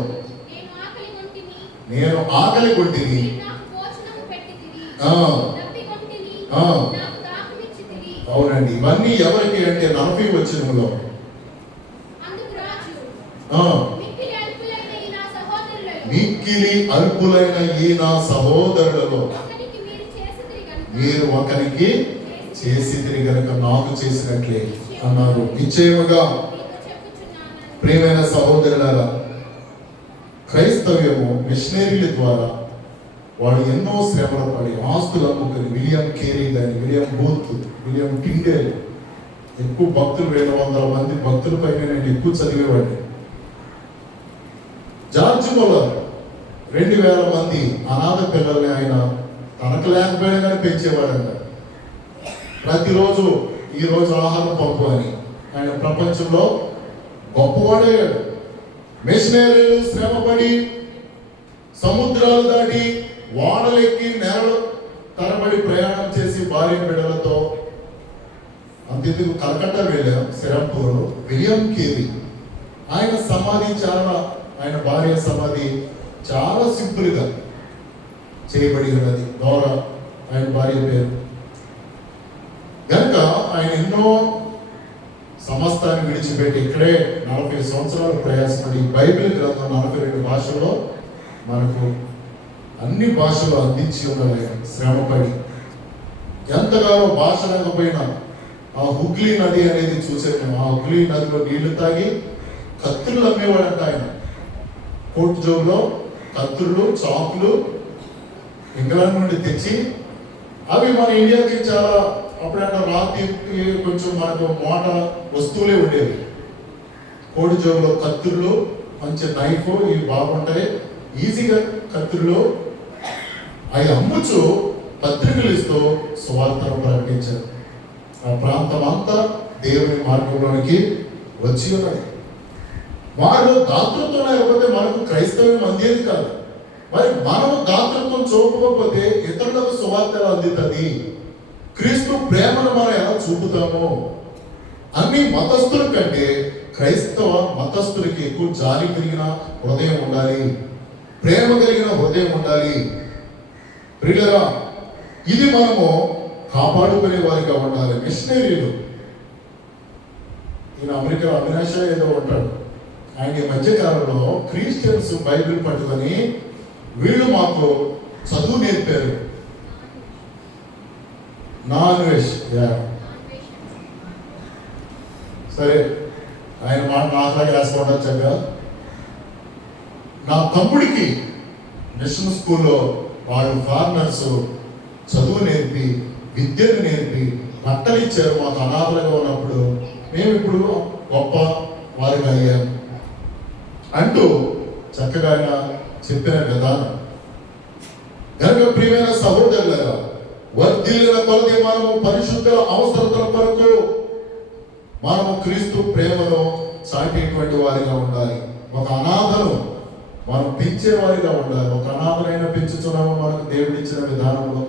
నేను ఆకలి కొంటిని, అవునండి. ఇవన్నీ ఎవరికి అంటే 40వ వచనంలో, మిక్కిలి అల్పులైన ఈ నా సహోదరులలో మీరు ఒకరికి చేసితిరి గనుక నాకు చేసినట్లే అన్నారు. నిశ్చయముగా ప్రియమైన సహోదరులారా, క్రైస్తవ్యము మిషనరీల ద్వారా వాడు ఎన్నో శ్రమలు పడి ఆస్తులు అమ్ముకుని, విలియం కేరీ కానీ, విలియం బూత్, విలియం టిండేల్, ఎక్కువ భక్తులు 200 మంది భక్తుల పైన నేను ఎక్కువ చదివేవాడిని. జార్జ్ ముల్లర్ 2000 మంది అనాథ పిల్లల్ని ఆయన తనకు లేకపోయినా కానీ పెంచేవాడంట. ప్రతిరోజు ఈరోజు ఆహారం పంపు అని ఆయన ప్రపంచంలో గొప్పవాడయ్యాడు. మిషనరీలు శ్రమపడి సముద్రాలు దాటి వాడలెక్కి నెలలు తరబడి ప్రయాణం చేసి భార్య బిడ్డలతో అంతెందుకు కలకత్తా వెళ్ళాం. సిరంపూర్ విలియం కేరీ ఆయన సమాధి ఆయన భార్య సమాధి చాలా సింపుల్గా చేయబడి ఉన్నది. దోరా ఆయన భార్య పేరు. కనుక ఆయన ఎన్నో సమస్తాన్ని విడిచిపెట్టి ఇక్కడే 40 సంవత్సరాలు ప్రయాసపడి బైబిల్ గ్రంథం 42 భాషల్లో మనకు అన్ని భాషలు అందించి ఉన్నది. శ్రమపడి ఎంతగానో భాష లేకపోయినా ఆ హుగ్లీ నది అనేది చూసాము. ఆ హుగ్లీ నదిలో నీళ్లు తాగి కత్తులు అమ్మేవాడంట ఆయన. కోర్టు జోబులో కత్తులు, చాకులు ఇంగ్లాండ్ నుండి తెచ్చి అవి మన ఇండియాకి చాలా అప్పుడంటే రాతి కొంచెం మనకు మోట వస్తువులే ఉండేవి. కోడి జోబులో కత్తులు, మంచి నైఫ్, ఇవి బాగుంటాయి, ఈజీగా కత్తులు అవి అమ్ముచు పత్రికలు ఇస్తూ సువార్తను ప్రకటించారు. ఆ ప్రాంతం అంతా దేవుని మార్గంలోనికి వచ్చి ఉన్నది. వారు దాతృత్వం లేకపోతే మనకు క్రైస్తవ్యం అందేది కాదు. మరి మనము దాతృత్వం చూపకపోతే ఇతరులకు సువార్తలు అందుతుంది. క్రీస్తు ప్రేమను మనం ఎలా చూపుతామో, అన్ని మతస్థుల కంటే క్రైస్తవ మతస్థులకి ఎక్కువ జాలి కలిగిన హృదయం ఉండాలి, ప్రేమ కలిగిన హృదయం ఉండాలి. ప్రియులారా, ఇది మనము కాపాడుకునే వారిగా ఉండాలి. మిషనరీలు, ఈయన అమెరికా అవినాష ఏదో ఉంటాడు, ఆయన ఈ మధ్యకాలంలో క్రిస్టియన్స్ బైబిల్ పట్టుకొని వీళ్ళు మాకు చదువు నేర్పారు. నాన్ వెజ్ సరే, ఆయన మాట నాట్లాగే రాసుకోవడం చక్కగా. నా తమ్ముడికి మిషన్ స్కూల్లో వాళ్ళు ఫారినర్స్ చదువు నేర్పి, విద్యను నేర్పి, బట్టలు ఇచ్చారు మాకు అనాథలుగా ఉన్నప్పుడు. మేము ఇప్పుడు గొప్ప వారిగా అయ్యాం అంటూ చక్కగా ఆయన చెప్పిన విధానం. కనుక ప్రియమైన సహోదరులారా, వర్ధిల్లిన కొలది మనము పరిశుద్ధుల అవసరతల కొరకు మనము క్రీస్తు ప్రేమను చాటేటువంటి వారిగా ఉండాలి. ఒక అనాథను మనం పెంచే వారిగా ఉండాలి. ఒక అనాథనైనా పెంచుతున్నాము మనకు దేవుడు ఇచ్చిన విధానంలో.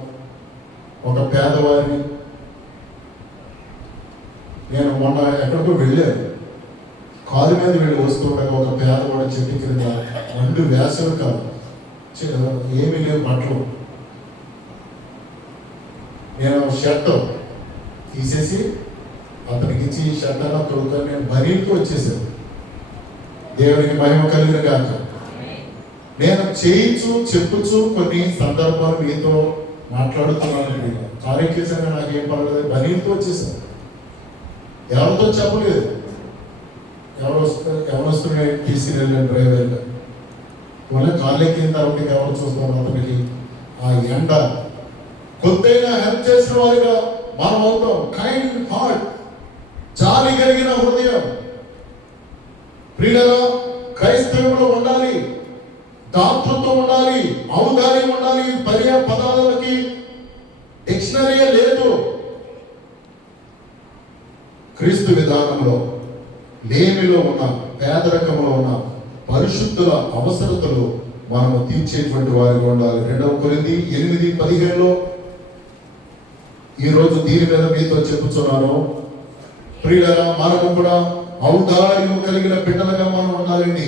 ఒక పేదవారిని, నేను మొన్న ఎక్కడికో వెళ్ళాను, కాలు మీద వెళ్ళి వస్తుండగా ఒక పేదవాడు చెట్టు కింద రెండు వేసవి కాదు, ఏమీ లేవు బట్టలు. నేను షర్ట్ తీసేసి అతనికి ఇచ్చి షర్ట్ అలా తొడుకొని నేను బనీకి వచ్చేసాను. దేవునికి మహిమ కలిగిన కాక. నేను చేయించు చెప్పుచు కొన్ని సందర్భాలు మీతో మాట్లాడుతున్నాను. కార్యక్రమంగా నాకు ఏం పర్వాలేదు, బనీతో వచ్చేసాను. ఎవరితో చెప్పలేదు. ఎవరు వస్తున్నాయి టీసీ వెళ్ళాను డ్రైవర్గా. మళ్ళీ కాళ్ళు ఎక్కిన తర్వాత ఎవరు చూస్తాం, అతనికి ఆ ఎండ కొద్దిగా హెల్ప్ చేసిన వారిగా మనం అవుతాం. కైండ్ హార్ట్, జాలి కలిగిన హృదయం. ప్రియులారా, క్రైస్తవంలో ఉండాలి, దాతృత్వం ఉండాలి, ఔదార్యం ఉండాలి. పర్యాయ పదాలకి డిక్షనరీ లేదు. క్రీస్తు విధానంలో లేమిలో ఉన్న, పేదరికంలో ఉన్న పరిశుద్ధుల అవసరతలు మనము తీర్చేటువంటి వారిగా ఉండాలి. 2 కొరింథీ 8:15 ఈరోజు దీని మీద మీతో చెప్పుచున్నాను. ప్రియులారా, మనము కూడా ఔదార్యం కలిగిన బిడ్డలుగా మనం ఉండాలండి.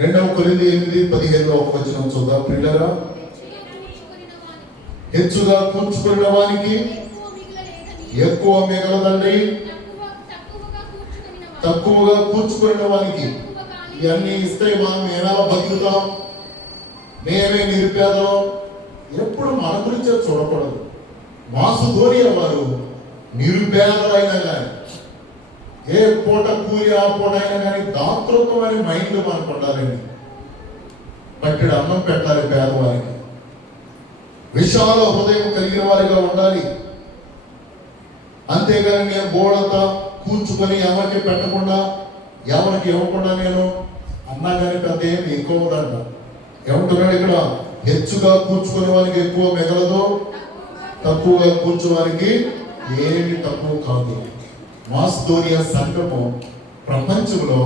2 కొరింథీ 8:15 ఒక వచనం చూద్దాం. ప్రియులారా, హెచ్చుగా కూర్చుకున్న వానికి ఎక్కువ మిగలదండి, తక్కువగా కూర్చుకున్న వానికి ఇవన్నీ ఇస్తే మనం మేమేలా బతుకుతాం, మేమే నిరుపేదలం. ఎప్పుడు మన గురించే చూడకూడదు. మాసుధోనియ వారు నిరుపేదలైనా కానీ, ఏ పూట కూలి ఆ పూట అయినా కానీ దాతృత్వం అనే మైండ్ మనకు ఉండాలండి. పట్టెడు అన్నం పెట్టాలి పేదవారికి. విశాల హృదయం కలిగిన వారిగా ఉండాలి. అంతేగాని నేను బోడంతా కూర్చుకొని ఎవరికి పెట్టకుండా, ఎవరికి ఇవ్వకుండా నేను అన్నా కానీ పెద్ద ఏమి ఎక్కువ ఉందంట. ఏమంటున్నాడు ఇక్కడ? హెచ్చుగా కూర్చుకునే వారికి ఎక్కువ మిగలదు, తక్కువగా కూర్చోవారికి ఏమి తక్కువ కాదు. మాసిదోనియా సంఘము ప్రపంచంలో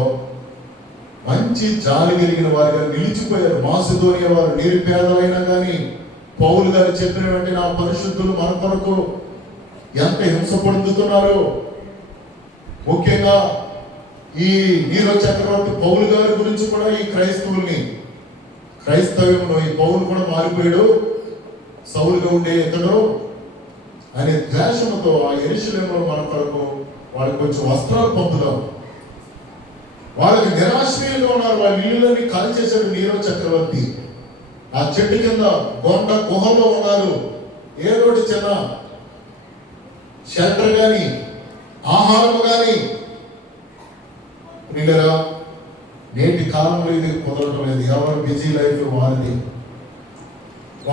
మంచి జాలి కలిగిన వారిగా నిలిచిపోయారు. మాసిదోనియా వారు నిరుపేదలైనా కానీ పౌలు గారు చెప్పిన వెంటనే ఆ పరిశుద్ధులు మన కొరకు ఎంత హింస పొందుతున్నారు. ముఖ్యంగా ఈ నీరో చక్రవర్తి పౌలు గారి గురించి కూడా ఈ క్రైస్తవ్యంలో ఈ పౌలు కూడా మారిపోయాడు. సౌలుగా ఉండే ఇతడు అనే ద్వేషంతో ఆ యెరూషలేములో మన కొరకు వాళ్ళకి కొంచెం వస్త్రాలు పంపుదాం. వాళ్ళకి నిరాశ్రయంగా ఉన్నారు. వాళ్ళ ఇల్లులని కాల్చేశాడు నీరో చక్రవర్తి. ఆ చెట్టు కింద గొండ గుహలో ఉన్నారు. ఏ రోడ్డు చిన్న షెల్టర్ కానీ ఆహారం కానీ. ప్రియులారా, నేటి కాలంలో ఇది కుదరటం లేదు. ఎవరు బిజీ లైఫ్ వారిది.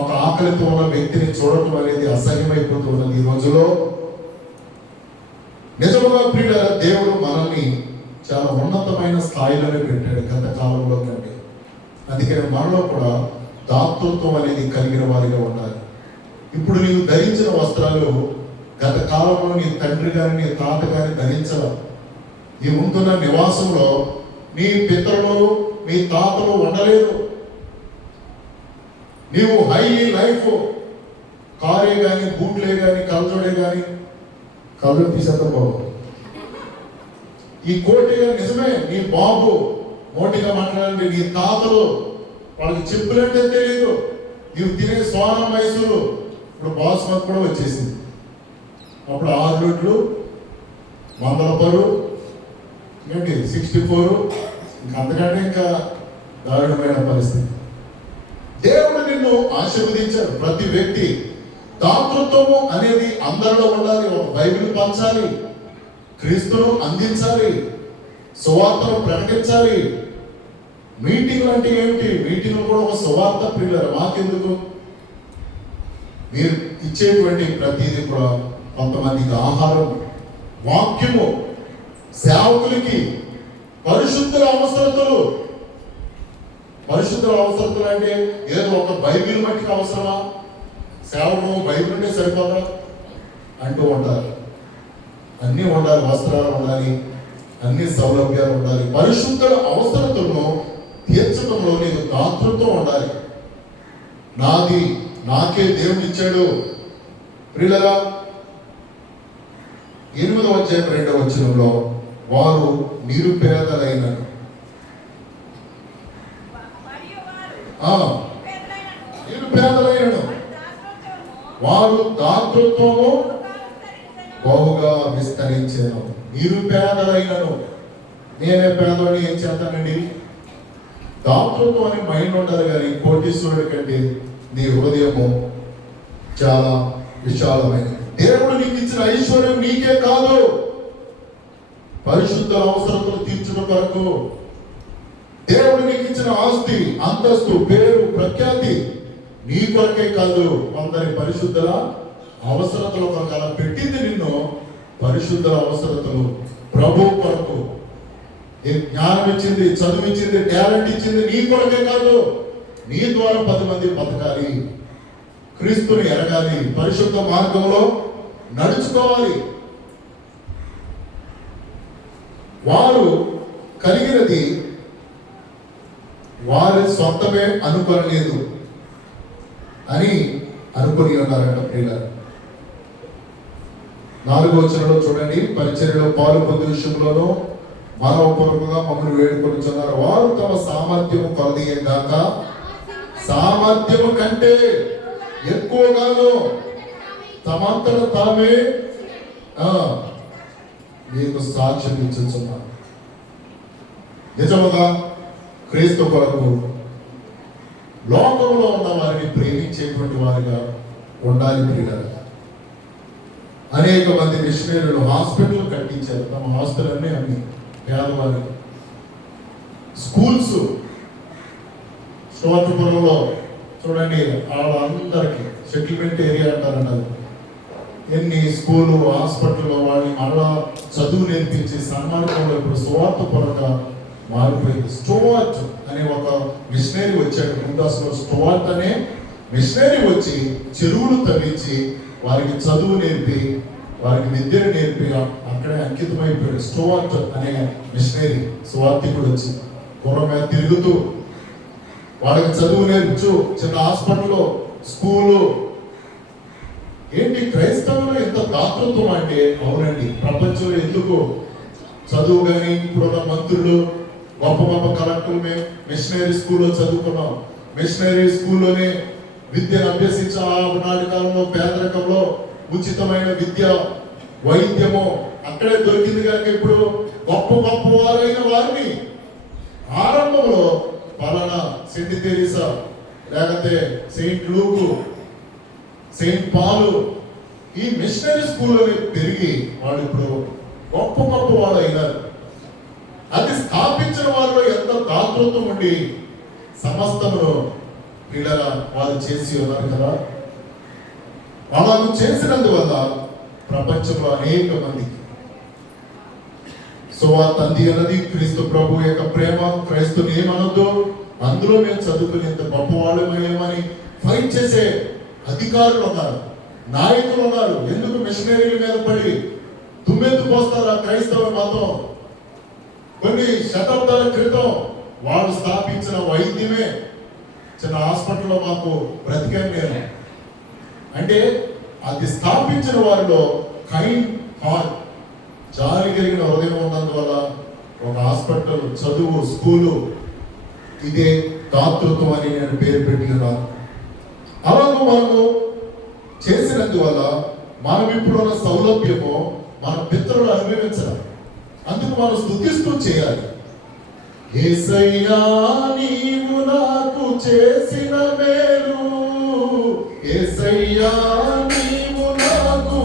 ఒక ఆకలితో ఉన్న వ్యక్తిని చూడటం అనేది అసహ్యమైపోతున్నది ఈ రోజులో. నిజంగా ప్రియులారా, దేవుడు మనల్ని చాలా ఉన్నతమైన స్థాయిలోనే పెట్టాడు గత కాలంలో కంటే. అందుకని మనలో కూడా దాతృత్వం అనేది కలిగిన వారిగా ఉండాలి. ఇప్పుడు నీవు ధరించిన వస్త్రాలు గత కాలంలో నీ తండ్రి గారి నీ తాత గారి ధరించడం. ఈ ఉంటున్న నివాసంలో నీ పితరులు నీ తాతలు ఉండలేదు. నీవు హై లైఫ్ కారే కానీ బూట్లే కానీ కలజోడే కానీ కలజోడు తీసేద్దాం బాబు. ఈ కోటి నిజమే, నీ బాబు మోటిగా మాట్లాడండి. నీ తాతలు వాళ్ళకి చెప్పులంటే తెలియదు. నీవు తినే సోనం వయసులు ఇప్పుడు బాస్మతి కూడా వచ్చేసింది. అప్పుడు 6 రొట్లు 100 రూపాయలు ఏంటి 64, ఇంకా అంతకంటే ఇంకా దారుణమైన పరిస్థితి. దేవుడు నిన్ను ఆశీర్వదించాడు. ప్రతి వ్యక్తి దాతృత్వము అనేది అందరిలో ఉండాలి. ఒక బైబిల్ పంచాలి, క్రీస్తును అందించాలి, సువార్తను ప్రకటించాలి. మీటింగ్లు అంటే ఏమిటి? మీటింగ్లు కూడా ఒక సువార్త. ప్రియులారా, మాకెందుకు? మీరు ఇచ్చేటువంటి ప్రతిదీ కూడా కొంతమందికి ఆహారం, వాక్యము, సేవకులకి పరిశుద్ధుల అవసరతలు. పరిశుద్ధుల అవసరతలు అంటే ఏదో ఒక బైబిల్ మట్టికి అవసరమా? సేవకుడు బైబిల్ ఉంటే సరిపోదా అంటూ ఉంటారు. అన్నీ ఉండాలి, వస్త్రాలు ఉండాలి, అన్ని సౌలభ్యాలు ఉండాలి. పరిశుద్ధుల అవసరతలను తీర్చడంలో నీకు దాతృత్వం ఉండాలి. నాది నాకే దేవుడు ఇచ్చాడు. ప్రియులారా, 8వ అధ్యాయం 2వ వచనంలో వారు నిరుపేదలైనను వారు దాతృత్వము బహుగా విస్తరించాను. నిరుపేదలైనను. నేనే పేదవాడిని ఏం చేస్తానండి? దాతృత్వం అని మైండ్ ఉండాలి. కానీ కోటీశ్వరుడి కంటే నీ హృదయము చాలా విశాలమైనది. దేవుడు నీకు ఇచ్చిన ఐశ్వర్యం నీకే కాదు, పరిశుద్ధ అవసరతలు తీర్చడం కొరకు. దేవుడు నీకు ఇచ్చిన ఆస్తి, అంతస్తు, పేరు, ప్రఖ్యాతి నీ కొరకే కాదు, కొందరి పరిశుద్ధుల అవసరతలు కొరకు అలా పెట్టింది నిన్ను. పరిశుద్ధుల అవసరతలు ప్రభు కొరకు. జ్ఞానం ఇచ్చింది, చదువు ఇచ్చింది, టాలెంట్ ఇచ్చింది నీ కొరకే కాదు, నీ ద్వారా 10 మంది బతకాలి, క్రీస్తుని ఎరగాలి, పరిశుద్ధ మార్గంలో నడుచుకోవాలి. వారు కలిగినది వారి సొంతమే అనుకోలేదు అని అనుకుని ఉన్నారట. ప్రియులారా, 4వ వచనంలో చూడండి, పరిచర్యలో పాలు పొందే విషయంలోనూ మానవపూర్వకంగా మమ్మల్ని వేడుకొనిచున్నారు. వారు తమ సామర్థ్యము కొలదీయగాక, సామర్థ్యము కంటే ఎక్కువగాను తమంతట తామే మీకు సాక్ష్యం ఇచ్చుచున్నారు. నిజముగా క్రీస్తు కొరకు లోకంలో ఉన్న వారిని ప్రేమించేటువంటి వారిగా ఉండాలి. ప్రియులారా, అనేక మంది మిషనరీలు హాస్పిటల్ కట్టించారు. తమ ఆస్తులన్నీ అన్ని పేదవారి స్కూల్స్. స్టోర్పురంలో చూడండి, వాళ్ళందరికీ సెటిల్మెంట్ ఏరియా అంటారన్నారు. ఎన్ని స్కూలు, హాస్పిటల్లో వాళ్ళని మరలా చదువు నేర్పించి సన్మానికంలో ఇప్పుడు స్వార్థపరంగా మారిపోయింది. స్టోవార్ట్ అనే ఒక మిషనరీ వచ్చాడు. ముందాసులో స్టోవార్ట్ అనే మిషనరీ వచ్చి చెరువులు తవ్వించి వారికి చదువు నేర్పి, వారికి విద్యను నేర్పి అక్కడే అంకితమైపోయాడు. స్టోవార్ట్ అనే మిషనరీ స్వార్థికుడు వచ్చి గుర్రం మీద తిరుగుతూ వాళ్ళకి చదువు నేర్పించు. చిన్న హాస్పిటల్లో, స్కూలు. ఏంటి క్రైస్తవులు ఎంత దాతృత్వం అంటే? అవునండి, ప్రపంచంలో ఎందుకు చదువు కానీ ఇప్పుడున్న మంత్రులు, గొప్ప గొప్ప కలెక్టర్లు మేము మిషనరీ స్కూల్లో చదువుకున్నాం. మిషనరీ స్కూల్లోనే విద్యను అభ్యసించే ఆనాటి కాలంలో పేదరికంలో ఉచితమైన విద్య, వైద్యము అక్కడే దొరికింది. కనుక ఇప్పుడు గొప్ప గొప్ప వారైన వారిని ఆరంభంలో పలానా సెయింట్ తెరీసా, లేకపోతే సెయింట్ లూకు, సెయింట్ పాలు, ఈ మిషనరీ స్కూల్లోనే పెరిగి వాళ్ళు ఇప్పుడు గొప్ప గొప్ప వాళ్ళు అయినారు. అది స్థాపించిన వారిలో ఎంత దాతృత్వం ఉండి సమస్తమును పిల్లల వాళ్ళు చేసి ఉన్నారు కదా. వాళ్ళు చేసినందువల్ల ప్రపంచంలో అనేక మందికి సువార్త అంది అన్నది. క్రీస్తు ప్రభు యొక్క ప్రేమ. క్రైస్తుని ఏమనొద్దు, అందులో మేము చదువుకుని ఎంత గొప్పవాళ్ళమేమని ఫైట్ చేసే అధికారులు ఉన్నారు, నాయకులు ఉన్నారు. ఎందుకు మిషనరీల మీద పడి తుమ్మెత్తు పోస్తారు? క్రైస్తవ మతం కొన్ని శతాబ్దాల క్రితం వాళ్ళు స్థాపించిన వైద్యమే. చిన్న హాస్పిటల్లో మాకు బ్రతికాను నేను అంటే అది స్థాపించిన వారిలో కైండ్ హార్ట్, జాలి కలిగిన హృదయం ఉన్నందువల్ల ఒక హాస్పిటల్, చదువు, స్కూలు, ఇదే దాతృత్వం అని నేను పేరు పెట్టుకున్నాను. అలాగే మనము చేసినందువల్ల మనం ఇప్పుడున్న సౌలభ్యము మన పితరులు అనుభవించాలి. అందుకు మనం స్తుతిస్తూ చేయాలి. యేసయ్యా నీవు నాకు చేసిన మేలు, యేసయ్యా నీవు నాకు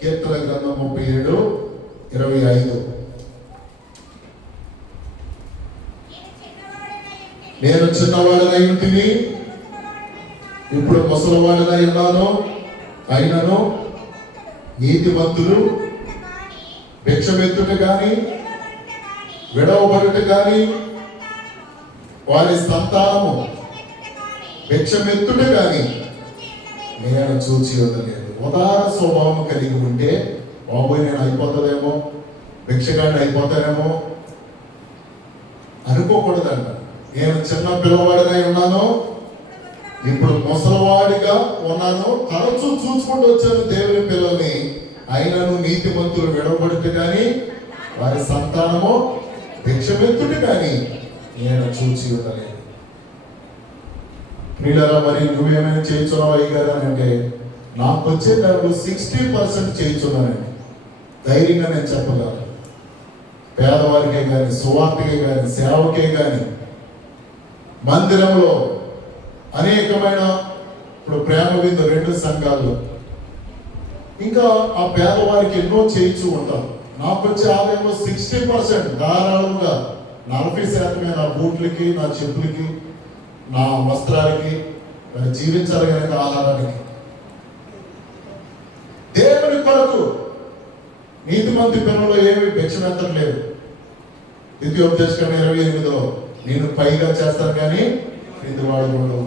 కీర్తన గ్రంథం 37:25 నేను చిన్నవాడినై ఉంటిని, ఇప్పుడు ముసలివాడినై ఉన్నాను, అయినను నీతిమంతులు భిక్షమెత్తుట గాని విడవబడుట గాని వారి సంతానము భిక్షమెత్తుట గాని నేను చూచి ఉండలేదు. ఉదార స్వభావం కలిగి ఉంటే బాబోయ్ నేను అయిపోతుందేమో, భిక్షగాడిని అయిపోతానేమో అనుకోకూడదంట. నేను చిన్న పిల్లవాడినై ఉన్నాను, ఇప్పుడు ముసలివాడిగా ఉన్నాను, తరచూ చూసుకుంటూ వచ్చాను దేవుని పిల్లల్ని, అయినను నీతిమంతులు విడవబడుట కానీ వారి సంతానము భిక్షమెత్తుట కానీ నేను చూచి ఉండలేదు. ప్రియులారా, మరి నువ్వేమైనా చేయించున్నావు అయ్యారు అని అంటే, నాకు వచ్చే దాంట్లో 60% చేయించున్నానండి. ధైర్యంగా నేను చెప్పగలను. పేదవారికే కానీ, సువార్తకే కానీ, సేవకే కానీ, మందిరంలో అనేకమైన ఇప్పుడు ప్రేమ విందు 2 సంఘాలు, ఇంకా ఆ పేదవారికి ఎన్నో చేయించు ఉంటారు. నాకు వచ్చే ఆదాయంలో 60% ధారాళంగా 40% నా బూట్లకి, నా చెప్పులకి, నా వస్త్రాలకి, జీవించాలి కనుక ఆహారానికి. దేవుని కొరకు నీతిమంతి పిల్లలు ఏమి భిక్షమెత్తడం లేదు. ద్వితీయోపదేశకాండం 28 నేను పైగా చేస్తాను కానీ క్రిందివాడు ఉండవు,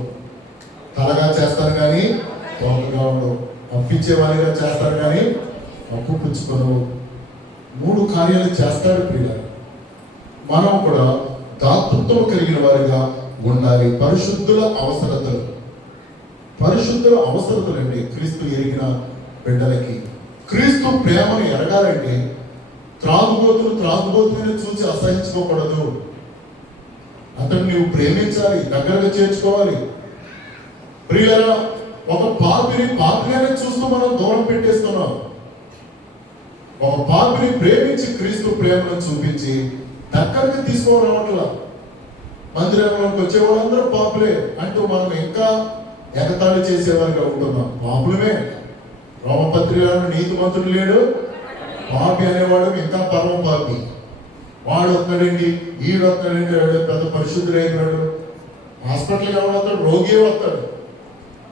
తలగా చేస్తాను కానీ తోకగా ఉండవు, అప్పించేవాడిగా చేస్తాను కానీ అప్పు పుచ్చుకోను. 3 కార్యాలు చేస్తాడు ప్రియులారా. మనం కూడా దాతృత్వం కలిగిన వారిగా ఉండాలి. పరిశుద్ధుల అవసరతలు అండి క్రీస్తు ఎరిగిన బిడ్డలకి. క్రీస్తు ప్రేమను ఎరగాలంటే త్రాగుబోతుని చూసి అసహించుకోకూడదు. అతను నువ్వు ప్రేమించాలి, దగ్గరగా చేర్చుకోవాలి. ప్రియులారా, ఒక పాపిగానే చూస్తూ మనం దూరం పెట్టేస్తున్నాం. ఒక పాపిని ప్రేమించి క్రీస్తు ప్రేమను చూపించి దగ్గరగా తీసుకురావట్లా. మందిరంలోకి వచ్చే వాళ్ళందరూ పాపులే అంటూ మనం ఇంకా ఎగతాళి చేసేవారిగా ఉంటున్నాం. పాపులమే. రోమపత్రికలో నీతిమంతుడు లేడు, పాపి అనేవాడు ఇంకా పరమ పాపి. వాడు వస్తాడండి, ఈడు వస్తాడండి, వాడు పెద్ద పరిశుద్ధుడు అయినాడు. హాస్పిటల్కి ఎవరు వస్తాడు? రోగి వస్తాడు.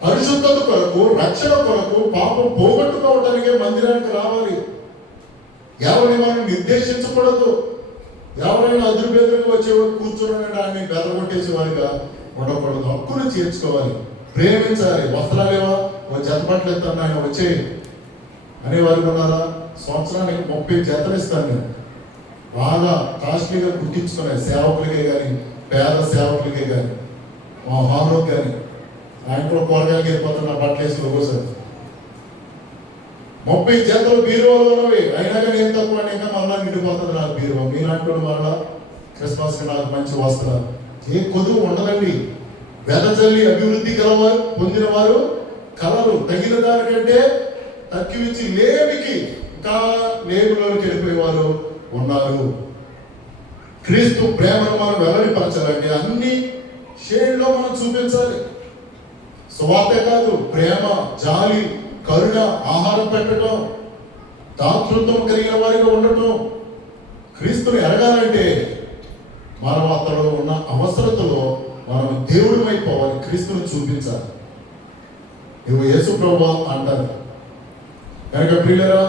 పరిశుద్ధత కొరకు, రక్షణ కొరకు, పాపం పోగొట్టుకోవడానికే మందిరానికి రావాలి. ఎవరిని మనం నిర్దేశించకూడదు. ఎవరైనా అదురుబెదురుగా వచ్చేవాడు కూర్చున్నాడు ఆయన బెదరగొట్టేసేవాడిగా ఉండకూడదు. హక్కును చేర్చుకోవాలి, ప్రేమించాలి. వస్త్రాలేవా, ఒక జత బట్టలు ఎత్తాను ఆయన వచ్చే అనేవారు ఉన్నారా? సంవత్సరానికి 30 జతలు ఇస్తాను నేను. బాగా కాస్ట్లీగా గుర్తించుకున్నాయి సేవకులకే కానీ, పేద సేవకులకే కానీ, మా హామరోకి కానీ. ఆయన కూడా కూరగాయలకి వెళ్ళిపోతున్న బట్టలు వేసుకుని ఒకసారి 30 జతలు బీరువాలో ఉన్నవి. అయినా కానీ ఏం తక్కువ ఇంకా మళ్ళా నిండిపోతుంది నాకు బీరువా. మీలాంటి మళ్ళా క్రిస్మస్కి నాకు మంచి వస్త్రాలు. ఏ కొదువు ఉండదండి. వెదజల్లి అభివృద్ధి కలవారు పొందిన వారు కలరు. తగిన దానికంటే తక్కువించి లేమికి ఇంకా లేమిలోకి వెళ్ళిపోయేవారు ఉన్నారు. క్రీస్తు ప్రేమను మనం వెల్లడిపరచాలంటే అన్ని షేడ్లో మనం చూపించాలి. సువార్తే కాదు, ప్రేమ, జాలి, కరుణ, ఆహారం పెట్టడం, దాతృత్వం కలిగిన వారిగా ఉండటం. క్రీస్తుని ఎరగాలంటే మనం అతడు ఉన్న అవసరతలో మనం దేవుడి అయిపోవాలి, క్రీస్తుని చూపించాలి. నువ్వు యేసు ప్రభువా అంటారు కనుక ప్రియులారా,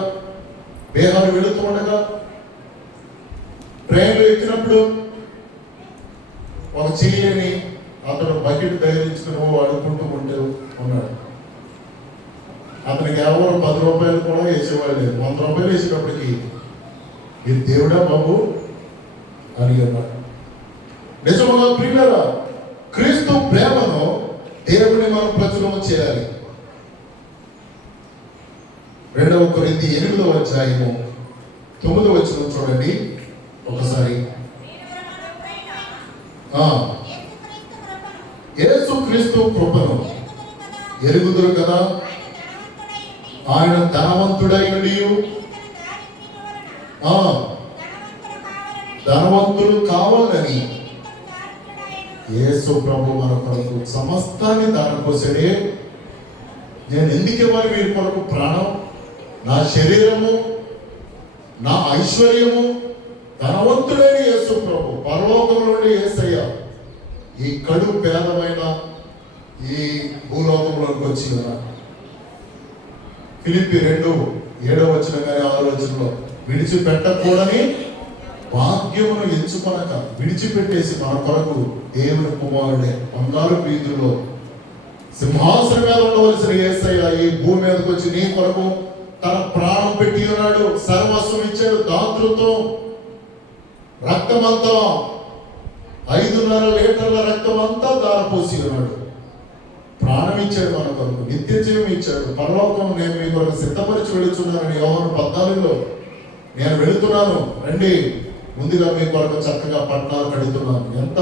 దేహాలు వెళుతూ ఉండగా ట్రైన్లో ఎక్కినప్పుడు ఒక చేయలేని అతను బకెట్ ధైర్యించుకుని అడుక్కుంటూ ఉన్నాడు. అతనికి ఎవరు 10 రూపాయలు కూడా వేసేవాళ్ళు లేదు. 100 రూపాయలు వేసేటప్పటికి ఇది దేవుడా బాబు అని అన్నాడు. నిజముగా ప్రియులారా, క్రీస్తు ప్రేమను దేవుని మనం ప్రచురం చేయాలి. 2 కొరింథీ 8వ అధ్యాయము 9వ వచనం చూడండి ఒకసారి. యేసు క్రీస్తు కృపను ఎరుగుదురు కదా, ఆయన ధనవంతుడై ధనవంతులు కావాలని యేసు ప్రభు మన కొరకు సమస్తాన్ని దానపోసాడే. నేను ఎందుకు ఇవ్వాలి వీరి కొరకు ప్రాణం? నా శరీరము, నా ఐశ్వర్యము, ధనవంతుడైన యేసు ప్రభు పరలోకంలోని యేసయ్య ఈ కడు పేదమైన ఈ భూలోకంలోకి వచ్చి ఉన్నారు. ఫిలిప్పీ 2:7 వచనం కానీ 6 వచనంలో విడిచిపెట్టకూడని భాగ్యమును ఎంచుకొనక విడిచిపెట్టేసి మన కొరకు దేవుని కుమారుడే బంగారు వీధుల్లో సింహాసనం మీద ఉండవలసిన యేసయ్య ఈ భూమి మీదకి వచ్చి నీ కొరకు తన ప్రాణం పెట్టి ఉన్నాడు. సర్వస్వం ఇచ్చాడు. దాతృత్వం, రక్తమంతా 5.5 లీటర్ల రక్తం అంతా దారపోసి ఉన్నాడు. ప్రాణం ఇచ్చాడు మన కొరకు, నిత్య జీవం ఇచ్చాడు. పరలోకం నేను మీ కొరకు సిద్ధపరిచి వెళుతున్నానని యోహాను 14లో నేను వెళుతున్నాను, రండి ముందుగా మీ కొరకు చక్కగా పట్టణాలు కడుతున్నాను. ఎంత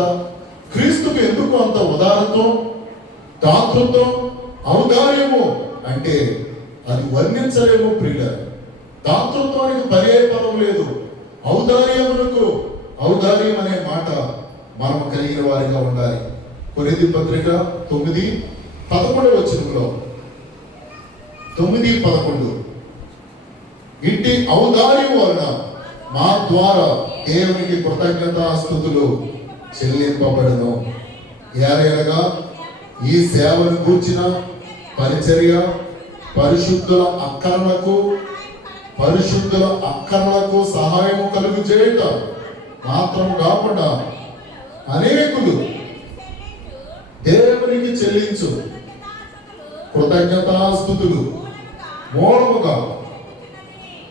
క్రీస్తుకు ఎందుకు అంత ఉదారత్వం, దాతృత్వం, ఔదార్యము అంటే అది వర్ణించలేము ప్రియుల. దాతృత్వానికి పర్యాయ పదం లేదు. ఔదార్యమునకు ఔదార్యం అనే మాట మనం కలిగిన వారిగా ఉండాలి. కొరింథీ పత్రిక 9:11 వచనంలో 9:11 ఇంటి ఔదార్యం వలన మా ద్వారా దేవునికి కృతజ్ఞతాస్తుతులు చెల్లింపబడును. ఏలయనగా ఈ సేవను కూర్చిన పరిచర్య పరిశుద్ధుల అక్కర్లకు సహాయము కలుగు చేయట మాత్రం కాకుండా అనేకులు దేవునికి చెల్లించు కృతజ్ఞతాస్తుతులు మూలముగా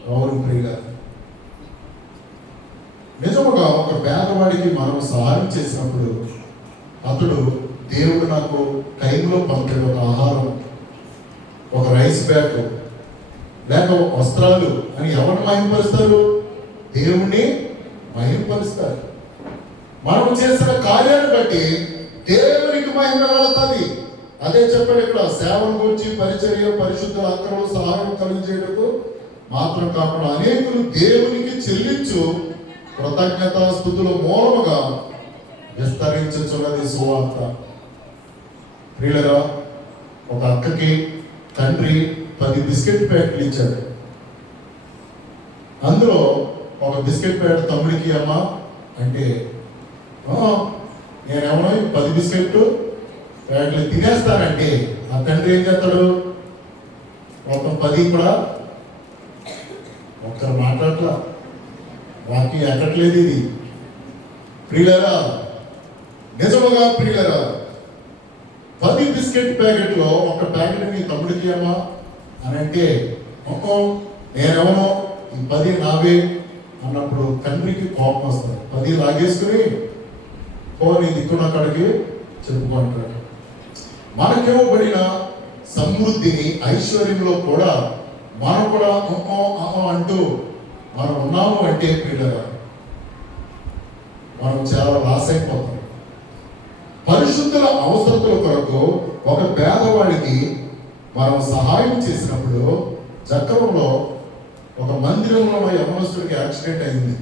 అవును ప్రియుల. నిజముగా ఒక పేదవాడికి మనం సహాయం చేసినప్పుడు అతడు దేవుడు నాకు టైంలో పంపాడు ఒక ఆహారం, ఒక రైస్ బ్యాగ్, లేక వస్త్రాలు అని ఎవరిని మహిమపరుస్తారు? దేవుణ్ణి మహిమపరుస్తారు. మనం చేసిన కార్యాన్ని బట్టి దేవునికి మహిమ వెళుతుంది. అదే చెప్పాడు ఇక్కడ, సేవను గురించి పరిచర్య పరిశుద్ధుల అక్కరలు సహాయం కలిగించేటకు మాత్రం కాకుండా అనేకులు దేవునికి చెల్లించు కృతజ్ఞతాస్తుతుల మూలముగా విస్తరించుచున్నది సువార్త. ప్రియులరా, ఒక అక్కకి తండ్రి 10 బిస్కెట్ ప్యాకెట్లు ఇచ్చాడు. అందులో ఒక బిస్కెట్ ప్యాకెట్ తమ్ముడికి అమ్మా అంటే నేనేమో 10 బిస్కెట్ ప్యాకెట్లు తినేస్తానంటే ఆ తండ్రి ఏం చేస్తాడు? మొత్తం 10 కూడా ఒక్కరు మాట్లాడట్లా, వాకి ఎక్కట్లేదు. ఇది ప్రియులరా, నిజముగా ప్రియులరా, 10 బిస్కెట్ ప్యాకెట్లో ఒక ప్యాకెట్ నీ తమ్ముడికి అమ్మా అని అంటే నేనెవనో ఈ 10 నావే అన్నప్పుడు తండ్రికి కోపం వస్తుంది. 10 లాగేసుకుని నీ దిక్కున్న కాడికి చెప్పుకుంటాడు. మనకివ్వబడిన సమృద్ధిని ఐశ్వర్యంలో కూడా మనం కూడా అంటూ మనం ఉన్నాము అంటే ప్రియులరా మనం చాలా లాస్ అయిపోతాం. పరిశుద్ధుల అవసరతల కొరకు ఒక పేదవాడికి మనం సహాయం చేసినప్పుడు చక్రంలో ఒక మందిరంలో యవనస్తుడికి యాక్సిడెంట్ అయింది.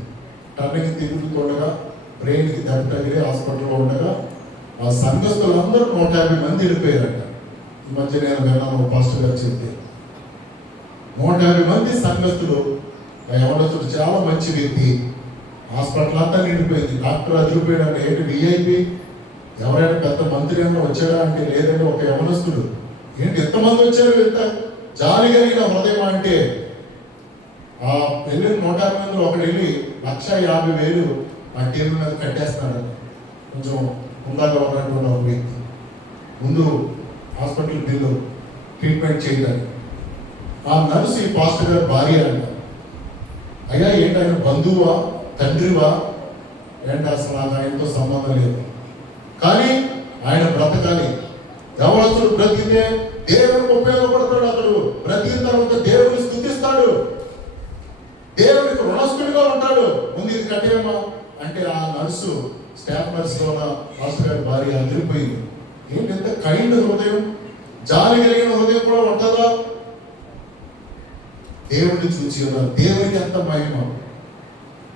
టర్నికి తిరుగుతుండగా బ్రెయిన్కి దెబ్బ తగిలి హాస్పిటల్లో ఉండగా ఆ సంఘస్థులందరూ 150 మంది వెళ్ళిపోయారంట. ఈ మధ్య నేను విన్నాను పాస్టర్ గారు చెప్తే 150 మంది సంఘస్థులు. ఆ యవనస్తుడు చాలా మంచి వ్యక్తి. హాస్పిటల్ అంతా నిండిపోయింది. డాక్టర్ అదిరిపోయాడు అంటే ఏంటి విఐపి ఎవరైనా పెద్ద మంత్రి ఏమన్నా వచ్చాడా అంటే లేదంటే ఒక యవనస్తుడు. ఏంటి ఎంతమంది వచ్చారు, ఎంత జాలి కలిగిన హృదయం అంటే ఆ వెళ్ళిన 150 మందిలో ఒకడు వెళ్ళి 1,50,000 ఆ టేబుల్ మీద కట్టేస్తాడు. కొంచెం ఉందాగా ఉన్నటువంటి ఒక వ్యక్తి ముందు హాస్పిటల్ బిల్లు ట్రీట్మెంట్ చేయడానికి. ఆ నర్సు ఈ పాస్టర్ గారు భార్య అంట. అయ్యా ఏంటి ఆయన బంధువా తండ్రివా ఏంటి, అసలు నాకు ఆయనతో సంబంధం లేదు, కానీ ఆయన బ్రతకాలి. యవనస్తుడు బ్రతికితే దేవునికి ఉపయోగపడతాడు. అతడు బ్రతికిన తర్వాత దేవుని స్థుతిస్తాడు, దేవునికి రుణస్థుడిగా ఉంటాడు. ముందు ఇది కట్టేయమా అంటే ఆ నర్సు, స్టాఫ్ నర్సు ఉన్న పాస్టర్ గారి భార్య అదిరిపోయింది. ఏంటి ఎంత కైండ్ హృదయం, జాలి కలిగిన హృదయం కూడా ఉంటుందా? దేవుడిని చూసి ఉన్నారు. దేవునికి ఎంత మహిమ.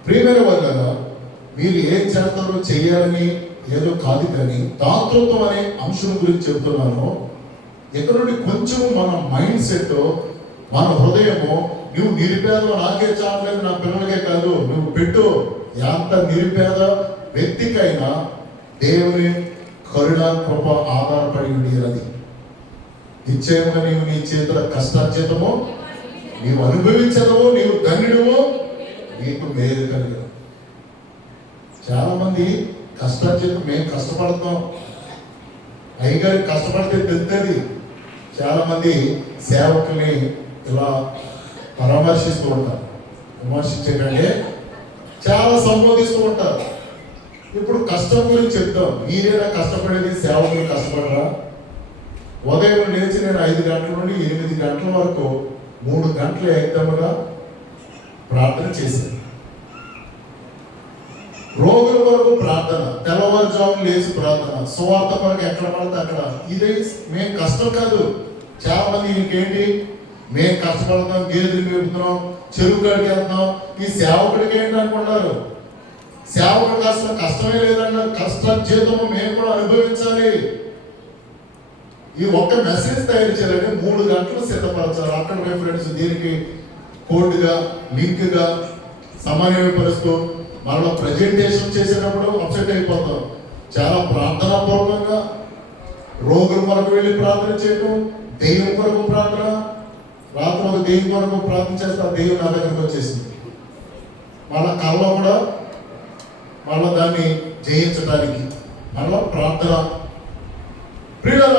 ప్రియమైన వాళ్ళగా మీరు ఏం చేస్తారో చేయాలని ఏదో కాదు, కానీ దాతృత్వం అనే అంశం గురించి చెబుతున్నాను. ఇక్కడ నుండి కొంచెం మన మైండ్ సెట్, మన హృదయము, నువ్వు నిరుపేద నాకే చాలలేదు, నా పిల్లలకే కాదు, నువ్వు పెట్టు. ఎంత నిరుపేద వ్యక్తికైనా దేవుని కరుణ కృప ఆధారపడి ఉండేది. నిశ్చయంగా నీవు నీ చేతుల కష్టార్జితము నీవు అనుభవించదవు, నీవు ధన్యుడువు, నీకు మేలు కలిగదు. చాలా మంది కష్టార్జితం మేము కష్టపడతాం, అయ్యగారి కష్టపడితే తెలుస్తుంది. చాలా మంది సేవకుల్ని ఇలా పరామర్శిస్తూ ఉంటారు. విమర్శించేటంటే చాలా సంబోధిస్తూ ఉంటారు. ఇప్పుడు కష్టం గురించి చెప్తాం. మీరేనా కష్టపడేది, సేవకులు కష్టపడరా? ఉదయం లేచి నేను 5 గంటల నుండి 8 గంటల వరకు 3 గంటల ఏకదముగా ప్రార్థన చేశాను. రోగుల వరకు ప్రార్థన, తెల్లవారుజామున లేచి ప్రార్థన, సువార్త వరకు ఎక్కడ పడితే అక్కడ. ఇదే మేము కష్టం కాదు. చాలా మంది ఇంకేంటి, మేము కష్టపడతాం, గేదెలు మేపుతున్నాం, చెరువు కాడికి వెళ్తున్నాం, ఈ సేవకుడికి ఏంటి అనుకుంటారు. సేవకుడికి అసలు కష్టమే లేదన్న కష్టార్జితము మేము కూడా అనుభవించాలి. ఈ ఒక్క మెసేజ్ తయారు చేయాలంటే 3 గంటలు సిద్ధపరచాలి. అక్కడ మై ఫ్రెండ్స్ దీనికి కోడ్గా లింక్గా సమన్వయపరుస్తూ మనలో ప్రజెంటేషన్ చేసేటప్పుడు అప్సెట్ అయిపోతాం. చాలా ప్రార్థనాపూర్వకంగా రోగుల కొరకు వెళ్ళి ప్రార్థన చేయటం, దెయ్యం కొరకు ప్రార్థన. రాత్రి ఒక దెయ్యం కొరకు ప్రార్థన చేస్తే దెయ్యం నా దగ్గరకు వచ్చేసింది. మళ్ళా కళ్ళలో కూడా మళ్ళా దాన్ని జయించడానికి మళ్ళా ప్రార్థన. ప్రియుల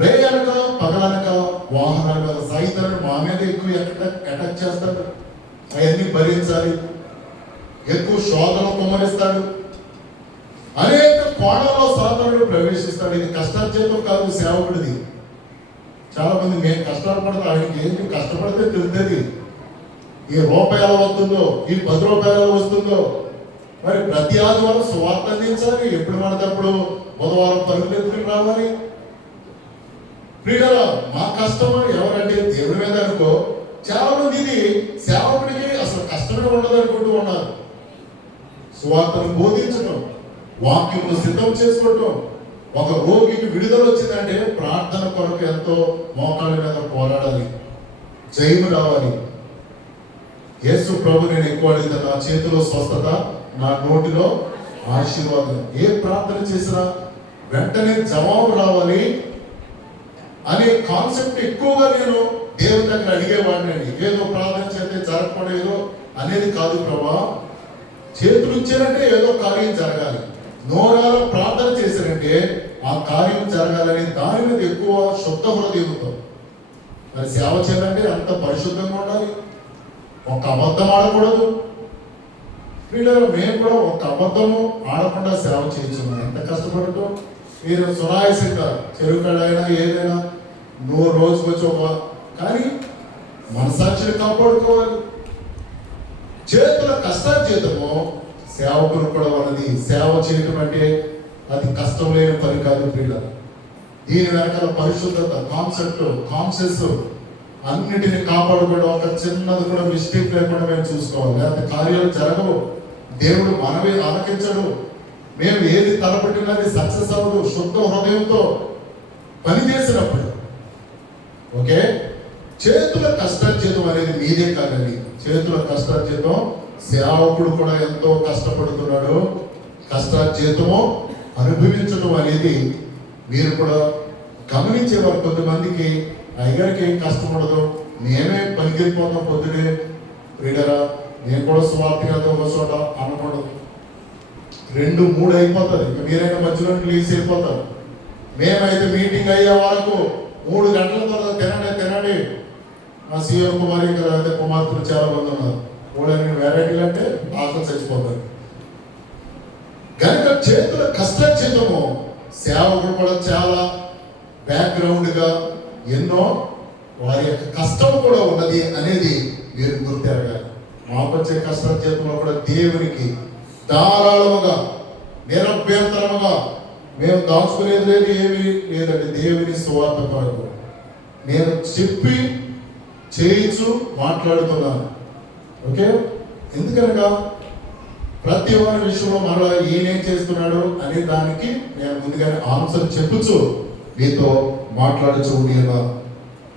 రే అనక పగలనక వాహనాల మీద సైతాన్ని మా మీద ఎక్కువ అటాక్ చేస్తాడు. అవన్నీ భరించాలి. ఎక్కువ శోధన కుమ్మరిస్తాడు. అనేక కోణంలో సాధారణుడు ప్రవేశిస్తాడు. ఇది కష్టార్జితం కాదు సేవకుడిది. చాలా మంది మేము కష్టాలు పడతాం, ఆయనకి ఏంటి కష్టపడితే తెలుస్తుంది. ఈ రూపాయి ఎలా వస్తుందో, ఈ 10 రూపాయలు ఎలా వస్తుందో. మరి ప్రతి ఆదివారం సువార్త అందించాలి. ఎప్పుడు పడినప్పుడు బుధవారం పరుగులెత్తుకుని రావాలి. ప్రియుల మా కష్టము ఎవరంటే దేవుడి మీద అనుకో. చాలా మంది ఇది సేవకుడికి అసలు కష్టమే ఉండదు అనుకుంటూ ఉన్నారు. సువార్తను బోధించడం, వాక్యమును సిద్ధం చేసుకోవటం. ఒక రోగికి విడుదల వచ్చిందంటే ప్రార్థన కొరకు ఎంతో మోకాళ్ళ మీద పోరాడాలి, జయము రావాలి. యేసు ప్రభు నేను ఎక్కువ అడిగితే నా చేతిలో స్వస్థత, నా నోటిలో ఆశీర్వాదం. ఏ ప్రార్థన చేసినా వెంటనే జవాబు రావాలి అనే కాన్సెప్ట్ ఎక్కువగా నేను దేవుని దగ్గర అడిగేవాడిని అండి. ఏదో ప్రార్థన చేస్తే జరగకూడదు అనేది కాదు ప్రభా. చేతులు ఇచ్చారంటే ఏదో కార్యం జరగాలి. నోరాల ప్రార్థన చేశారంటే ఆ కార్యం జరగాలని దాని మీద ఎక్కువ శుద్ధ హృదయంతో. మరి సేవ చేయాలంటే అంత పరిశుద్ధంగా ఉండాలి. ఒక అబద్ధం ఆడకూడదు. వీళ్ళలో మేము కూడా ఒక అబద్ధము ఆడకుండా సేవ చేయించున్నాం. ఎంత కష్టపడటం. మీరు సునాయసంగా చెరువుకడైనా ఏదైనా నువ్వు రోజుకు వచ్చి కానీ మనసాక్షిని కాపాడుకోవాలి. చేతుల కష్టార్జితము సేవకులు కూడా ఉన్నది. సేవ చేయటం అంటే అది కష్టం లేని పని కాదు పిల్లలు. దీని వెనకాల పరిశుద్ధత, కాన్షియస్ అన్నిటిని కాపాడుకోవడం. ఒక చిన్నది కూడా మిస్టేక్ లేకుండా మేము చూసుకోవాలి. లేకపోతే కార్యాలు జరగవు. దేవుడు మనమే ఆలకించడు. మేము ఏది తలపెట్టినది సక్సెస్ అవ్వదు. శుద్ధ హృదయంతో పనిచేసినప్పుడు ఓకే. చేతుల కష్టార్జితం అనేది మీదే కాదండి. చేతుల కష్టార్జితం సేవకుడు కూడా ఎంతో కష్టపడుతున్నాడు. కష్టార్జితము అనుభవించడం అనేది మీరు కూడా గమనించేవారు. కొంతమందికి అయ్యగారికి ఏం కష్టం ఉండదు, మేమే పనికెళ్ళిపోతాం పొద్దునే. రీడరా నేను కూడా సువార్తగా ఒక చోట అనకూడదు. 2-3 అయిపోతుంది. ఇంకా మీరైనా మధ్యలో ప్లీజ్ వెళ్ళిపోతారు. మేమైతే మీటింగ్ అయ్యే వరకు 3 గంటల తర్వాత తినండి. మా సీఎం కుమారి అయితే కుమార్తెలు చాలా మంది ఉన్నారు. 3 వెరైటీలు అంటే ఆకలి చచ్చిపోతారు. కనుక చేతుల కష్టచితము, సేవకుడు కూడా చాలా బ్యాక్గ్రౌండ్గా ఎన్నో వారి యొక్క కష్టం కూడా ఉన్నది అనేది మీరు గుర్తెరగాలి. మాకు వచ్చే కష్టచితంలో కూడా దేవునికి ధారాళముగా నిరభ్యంతరముగా మేము దాచుకునేది లేదు, ఏమీ లేదండి. దేవుని సువార్త కొరకు నేను చెప్పి చేయించు మాట్లాడుతున్నాను. ఓకే, ఎందుకనగా ప్రతి వారి విషయంలో మరలా ఈయనేం చేస్తున్నాడు అనే దానికి నేను ముందుగానే ఆన్సర్ చెప్పుచు మీతో మాట్లాడుచు ఉండేలా.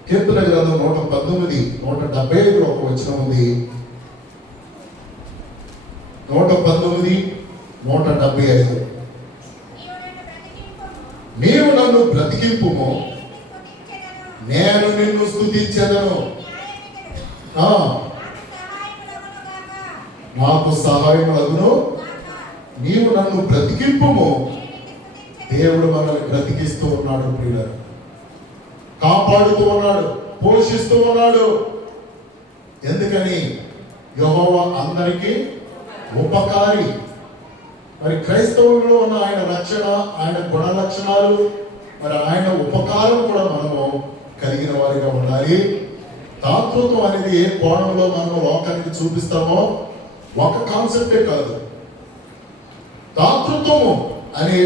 కీర్తన గ్రంథం 119, 175 ఒక వచనం ఉంది. 119, 175. నీవు నన్ను బ్రతికింపుము, నేను నిన్ను స్తుతించెదను. నాకు సహాయములగును, నీవు నన్ను బ్రతికింపుము. దేవుడు మనల్ని బ్రతికిస్తూ ఉన్నాడు ప్రియులారా, కాపాడుతూ ఉన్నాడు, పోషిస్తూ ఉన్నాడు. ఎందుకని? యెహోవా అందరికీ ఉపకారి. మరి క్రైస్తవుల్లో ఉన్న ఆయన రక్షణ, ఆయన గుణ లక్షణాలు, మరి ఆయన ఉపకారం కూడా మనము కలిగిన వారిగా ఉండాలి. దాతృత్వం అనేది ఏ కోణంలో మనము లోకానికి చూపిస్తామో ఒక కాన్సెప్టే కాదు. దాతృత్వము అనే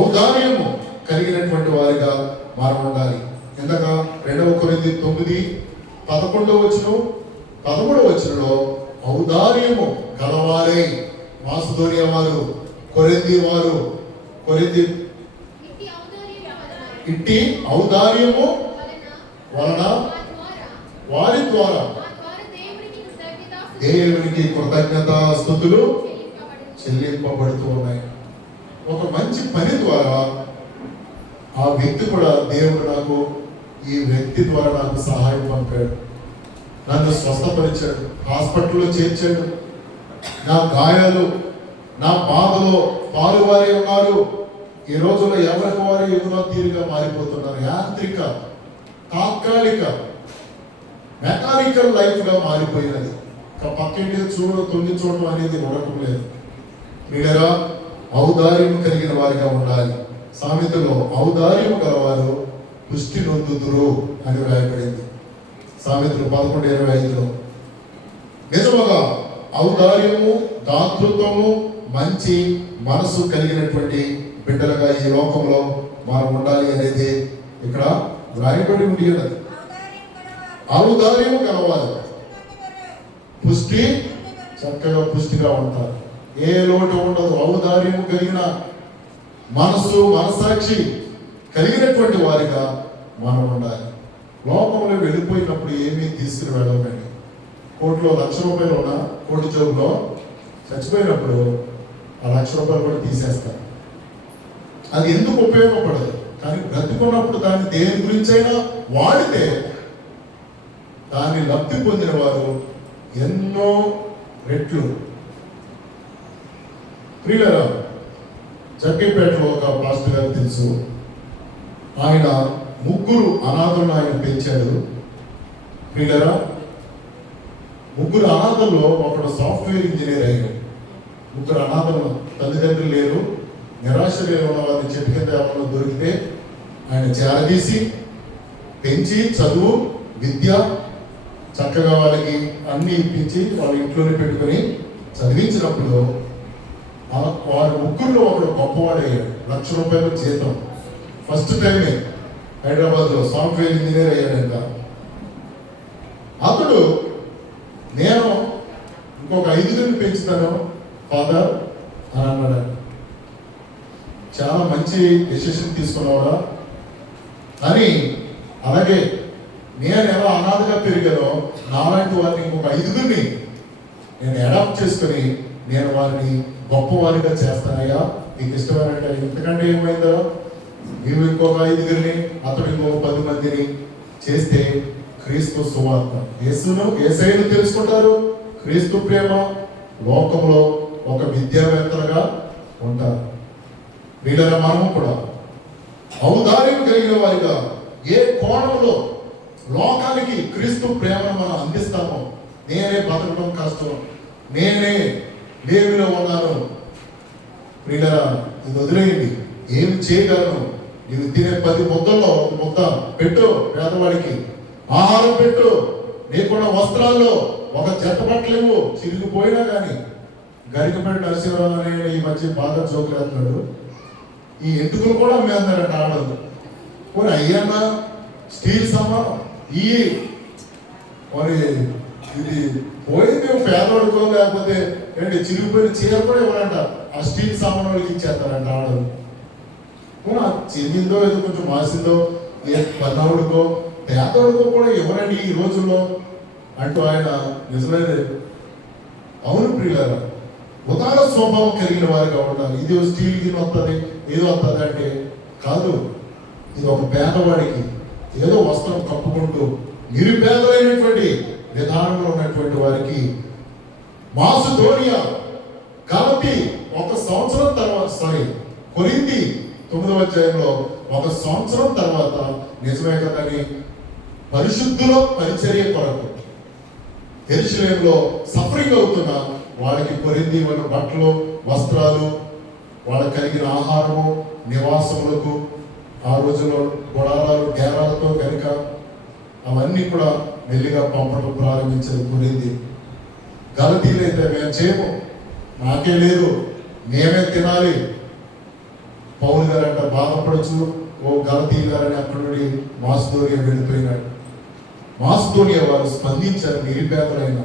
ఔదార్యము కలిగినటువంటి వారిగా మనం ఉండాలి. ఎందుక 2 కొరింథీ 9, 11 వచనం, 13 వచనంలో ఔదార్యము గలవారై, మాసిదోనియా వారు, కొరింథీ వారు, ఇట్టి ఔదార్యము వలన వారి ద్వారా దేవునికి కృతజ్ఞతా స్తుతులు చెల్లింపబడుతూ ఉన్నాయి. ఒక మంచి పని ద్వారా ఆ వ్యక్తి కూడా, దేవుడు నాకు ఈ వ్యక్తి ద్వారా నాకు సహాయం పంపాడు, నన్ను స్వస్థపరిచాడు, హాస్పిటల్లో చేర్చాడు, నా గాయాలు, నా బాధలో పాలువారే ఉన్నారు. ఈ రోజుల్లో ఎవరికి వారు ఎన్నో తీరుగా మారిపోతున్నారు. యాంత్రిక, తాత్కాలిక, మెకానికల్ లైఫ్గా మారిపోయినది. పక్కింటి తొంగి చూడటం అనేది ఉండటం లేదు. మీరా ఔదార్యం కలిగిన వారిగా ఉండాలి. సామెతలో ఔదార్యం గలవారు పుష్టి నొందుదురు అని వ్రాయబడింది. సామెతలు 11:25. నిజముగా ఔదార్యము, దాతృత్వము, మంచి మనసు కలిగినటువంటి బిడ్డలుగా ఈ లోకంలో మనం ఉండాలి అనేది ఇక్కడ వ్రాయబడి ఉంది. ఔదార్యము గలవారు పుష్టి, చక్కగా పుష్టిగా ఉంటారు, ఏ లోటు ఉండదు. ఔదార్యము కలిగిన మనసు, మనసాక్షి కలిగినటువంటి వారిగా మనం ఉండాలి. లోకంలో వెళ్ళిపోయినప్పుడు ఏమీ తీసుకుని వెళ్ళకండి. కోట్లో ₹1,00,000 ఉన్న కోటి జోబులో చచ్చిపోయినప్పుడు ఆ ₹1,00,000 కూడా తీసేస్తారు. అది ఎందుకు ఉపయోగపడదు. కానీ బ్రతుకున్నప్పుడు దాన్ని దేని గురించైనా వాడితే దాన్ని లబ్ధి పొందిన వారు ఎన్నో రెట్లు. ప్రియులారా, జగ్గేపేటలో ఒక పాస్టర్ గారు తెలుసు. ఆయన 3 అనాథలను ఆయన పెంచాడు. ప్రియులారా, 3 అనాథల్లో ఒకడు సాఫ్ట్వేర్ ఇంజనీర్ అయ్యాడు. 3 అనాథలు, తల్లిదండ్రులు లేరు, నిరాశ లేని ఉన్న వారిని చెట్టు కింద ఎవరిలో దొరికితే ఆయన చేరదీసి పెంచి చదువు, విద్య చక్కగా వాళ్ళకి అన్ని ఇప్పించి వాళ్ళ ఇంట్లోనే పెట్టుకొని చదివించినప్పుడు వారి 3లో ఒకడు గొప్పవాడయ్యాడు. ₹1,00,000 జీతం. ఫస్ట్ టైమే హైదరాబాద్లో సాఫ్ట్వేర్ ఇంజనీర్ అయ్యాడంట. అతడు నేను ఇంకొక 5 పెంచుతాను ఫాదర్ అని అన్నాడు. చాలా మంచి డెసిషన్ తీసుకున్నావా అని. అలాగే నేను ఎలా అనాథగా పెరిగానో నాలాంటి వారిని ఇంకొక 5 నేను అడాప్ట్ చేసుకొని నేను వారిని గొప్పవారిగా చేస్తానయ్యా, నీకు ఇష్టమైనట్టు. ఎందుకంటే ఏమైందో, నీవు ఇంకొక 5 అతడు ఇంకొక 10 మందిని చేస్తే క్రీస్తు సువార్త, యేసును, యేసయ్యను తెలుసుకుంటారు, క్రీస్తు ప్రేమ లోకంలో ఒక విద్యావేత్తలుగా ఉంటారు. వీళ్ళ మనము కూడా ఔదార్యం కలిగిన వారిగా ఏ కోణంలో లోకానికి క్రీస్తు ప్రేమను మనం అందిస్తామో, నేనే బతకడం కష్టం, నేనే లేవిలో ఉన్నాను, వీళ్ళ ఇది వదిలేయండి, ఏం చేయగలను, నీవు తినే 10 ముద్దల్లో ఒక ముద్ద పెట్టు, పేదవాడికి ఆహారం పెట్టు, నీకున్న వస్త్రాల్లో ఒక జట్ట బట్టలేవు చిరిగిపోయినా కానీ. గరికపేట నరసింహరావు అనే ఈ మధ్య బాగా జోకులు వేస్తున్నాడు, ఈ ఎంటుకలు కూడా అమ్మేస్తున్నారంట ఆడదు. మరి అయ్యన్నా స్టీల్ సామాన్ ఈ మరి ఇది పోయింది పేదవాడుకో, లేకపోతే ఏంటి చిరిగిపోయిన చీర కూడా ఇవ్వరంట, ఆ స్టీల్ సామాన్ వాళ్ళకి ఇచ్చేస్తారంట ఆడదు. చెందిందో ఏదో కొంచెం మాసిందో ఏ పన్నవుడికో పేదవాడికో కూడా ఇవ్వరండి ఈ రోజుల్లో అంటూ ఆయన నిజమే. అవును ప్రియులారా, ఉదార స్వభావం కలిగిన వారిగా ఉండాలి. ఇది స్టీల్ గిన్నె వస్తుంది, ఏదో వస్తుంది అంటే కాదు. ఇది ఒక పేదవాడికి ఏదో వస్త్రం కప్పుకుంటూ నిరుపేదలైనటువంటి విధానంలో ఉన్నటువంటి వారికి మాసిదోనియా కాబట్టి 1 సంవత్సరం తర్వాత కొరింథీ 9వ అధ్యాయంలో 1 సంవత్సరం తర్వాత నిజమే కదని పరిశుద్ధుల పరిచర్య కొరకు యెరూషలేములో సఫరింగ్ అవుతున్న వాళ్ళకి కొరింథీ వాళ్ళ బట్టలు, వస్త్రాలు, వాళ్ళకి కలిగిన ఆహారము, నివాసములకు ఆ రోజుల్లో గుడారాలు, డేరాలతో కనుక అవన్నీ కూడా మెల్లిగా పంపడం ప్రారంభించారు కొరింథీ. గలతీలు అయితే మేము చేయము, నాకే లేదు, మేమే తినాలి. పౌలు గారు అంట బాధపడచ్చు, ఓ గలతీలు గారని అక్కడి నుండి మాసిదోనియా వెళ్ళిపోయినాడు. మాసిదోనియా వారు స్పందించారు, నిరుపేదలైన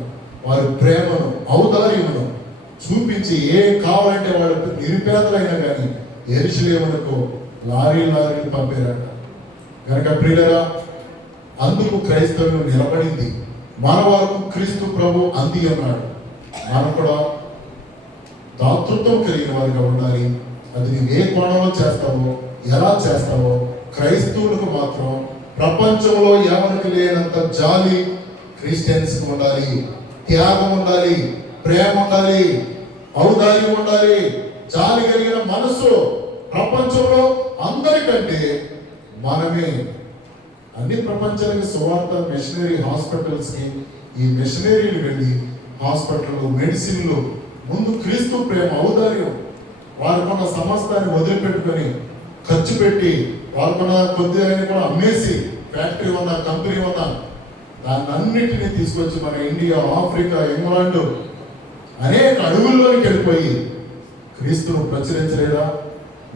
వారి ప్రేమను, ఔదార్యమును చూపించి ఏం కావాలంటే వాళ్ళు నిరుపేదలైనా కానీ యెరూషలేమునకు లారీలు పంపారట. కనుక ప్రియులరా, అందుకు క్రైస్తవ్యం నిలబడింది. మన వరకు క్రీస్తు ప్రభు అంది అన్నాడు. మనం కూడా దాతృత్వం కలిగిన వారిగా ఉండాలి. అది నువ్వు ఏ కోణంలో చేస్తావో, ఎలా చేస్తావో, క్రైస్తవులకు మాత్రం ప్రపంచంలో ఎవరికి లేనంత జాలి క్రిస్టియన్స్కి ఉండాలి, త్యాగం ఉండాలి, ప్రేమ ఉండాలి, ఔదార్యం ఉండాలి, జాలి కలిగిన మనసు. ప్రపంచంలో అందరికంటే మనమే అన్ని ప్రపంచానికి సువార్త మిషనరీ హాస్పిటల్స్కి ఈ మిషనరీలు వెళ్ళి హాస్పిటల్ మెడిసిన్లు ముందు క్రీస్తు ప్రేమ, ఔదార్యం, వారికున్న సమస్తాన్ని వదిలిపెట్టుకొని ఖర్చు పెట్టి వారికున్న కొద్దిగా కూడా అమ్మేసి ఫ్యాక్టరీ ఉన్న, కంపెనీ ఉన్న, దాన్ని అన్నిటినీ తీసుకొచ్చి మన ఇండియా, ఆఫ్రికా, ఇంగ్లాండ్ అనేక అడవుల్లోనికి వెళ్ళిపోయి క్రీస్తును ప్రచురించలేదా?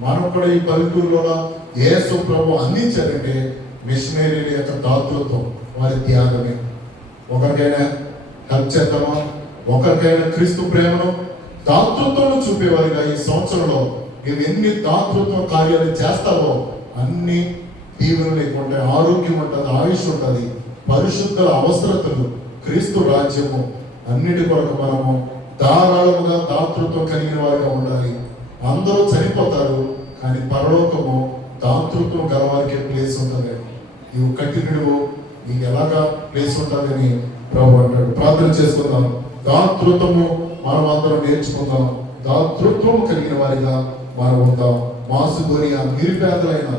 మనం కూడా ఈ పల్లెటూరులో యేసు ప్రభు అందించారంటే మిషనరీల యొక్క దాతృత్వం, వారి త్యాగమే. ఒకరికైనా హెల్ప్ చేద్దామా, ఒకరికైనా క్రీస్తు ప్రేమను, దాతృత్వం చూపేవారిగా ఈ సంవత్సరంలో నువ్వు ఎన్ని దాతృత్వ కార్యాలు చేస్తావో అన్ని దీవెనలు లేకుంటే ఆరోగ్యం ఉంటుంది, ఆయుష్ ఉంటుంది, పరిశుద్ధ అవసరతలు, క్రీస్తు రాజ్యము అన్నిటి కొరకు మనము ధారాళముగా దాతృత్వం కలిగిన వారిగా ఉండాలి. అందరూ చనిపోతారు కానీ పరలోకము దాతృత్వం గలవారికి ప్లేస్ ఉంటుంది. నీవు కఠినుడు, నీకు ఎలాగా ప్లేస్ ఉంటుందని ప్రభు అంటాడు. ప్రార్థన చేసుకుందాం, దాతృత్వము మనం అందరం నేర్చుకుందాం, దాతృత్వం కలిగిన వారిగా మనం ఉంటాం. మాసిదోనియా నిరుపేదలైన,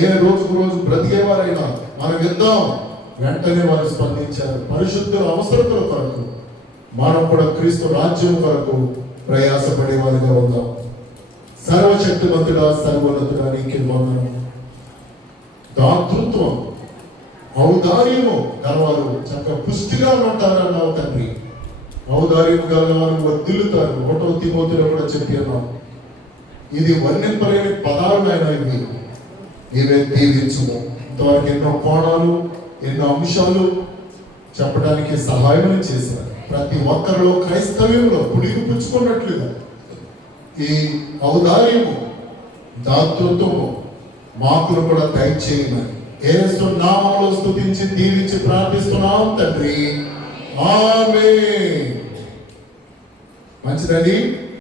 ఏ రోజుకు రోజు బ్రతికేవారైనా మనం ఇద్దాం. వెంటనే వారు స్పందించారు. పరిశుద్ధుల అవసరతల కొరకు మనం కూడా క్రీస్తు రాజ్యం కొరకు ప్రయాసపడే వారిగా ఉందాం. సర్వశక్తిమంతుడా, సర్వోన్నతుడా, నీకే వందనం. దాతృత్వం, ఔదార్యము గలవారు చక్కగా పుష్టిగా ఉంటారన్నావు తండ్రి. ఔదార్యము గలవారు వర్ధిల్లుతారు. 1వ తిమోతిలో కూడా చెప్పి అన్నాం. ఇది వర్ణింపలేని పదాలైన ఇవి నీవే దీవించుము. ఇంతవరకు ఎన్నో కోణాలు, ఎన్నో అంశాలు చెప్పడానికి సహాయం చేశారు. ప్రతి ఒక్కరిలో క్రైస్తవ్యంలో పుడికి పుచ్చుకున్నట్లుగా ఈ ఔదార్యము, దాతృత్వము మాకులు కూడా దయచేయమని యేసు నామములో స్తుతించి దీవించి ప్రార్థిస్తున్నాం తండ్రి. ఆమేన్. మంచిదండి.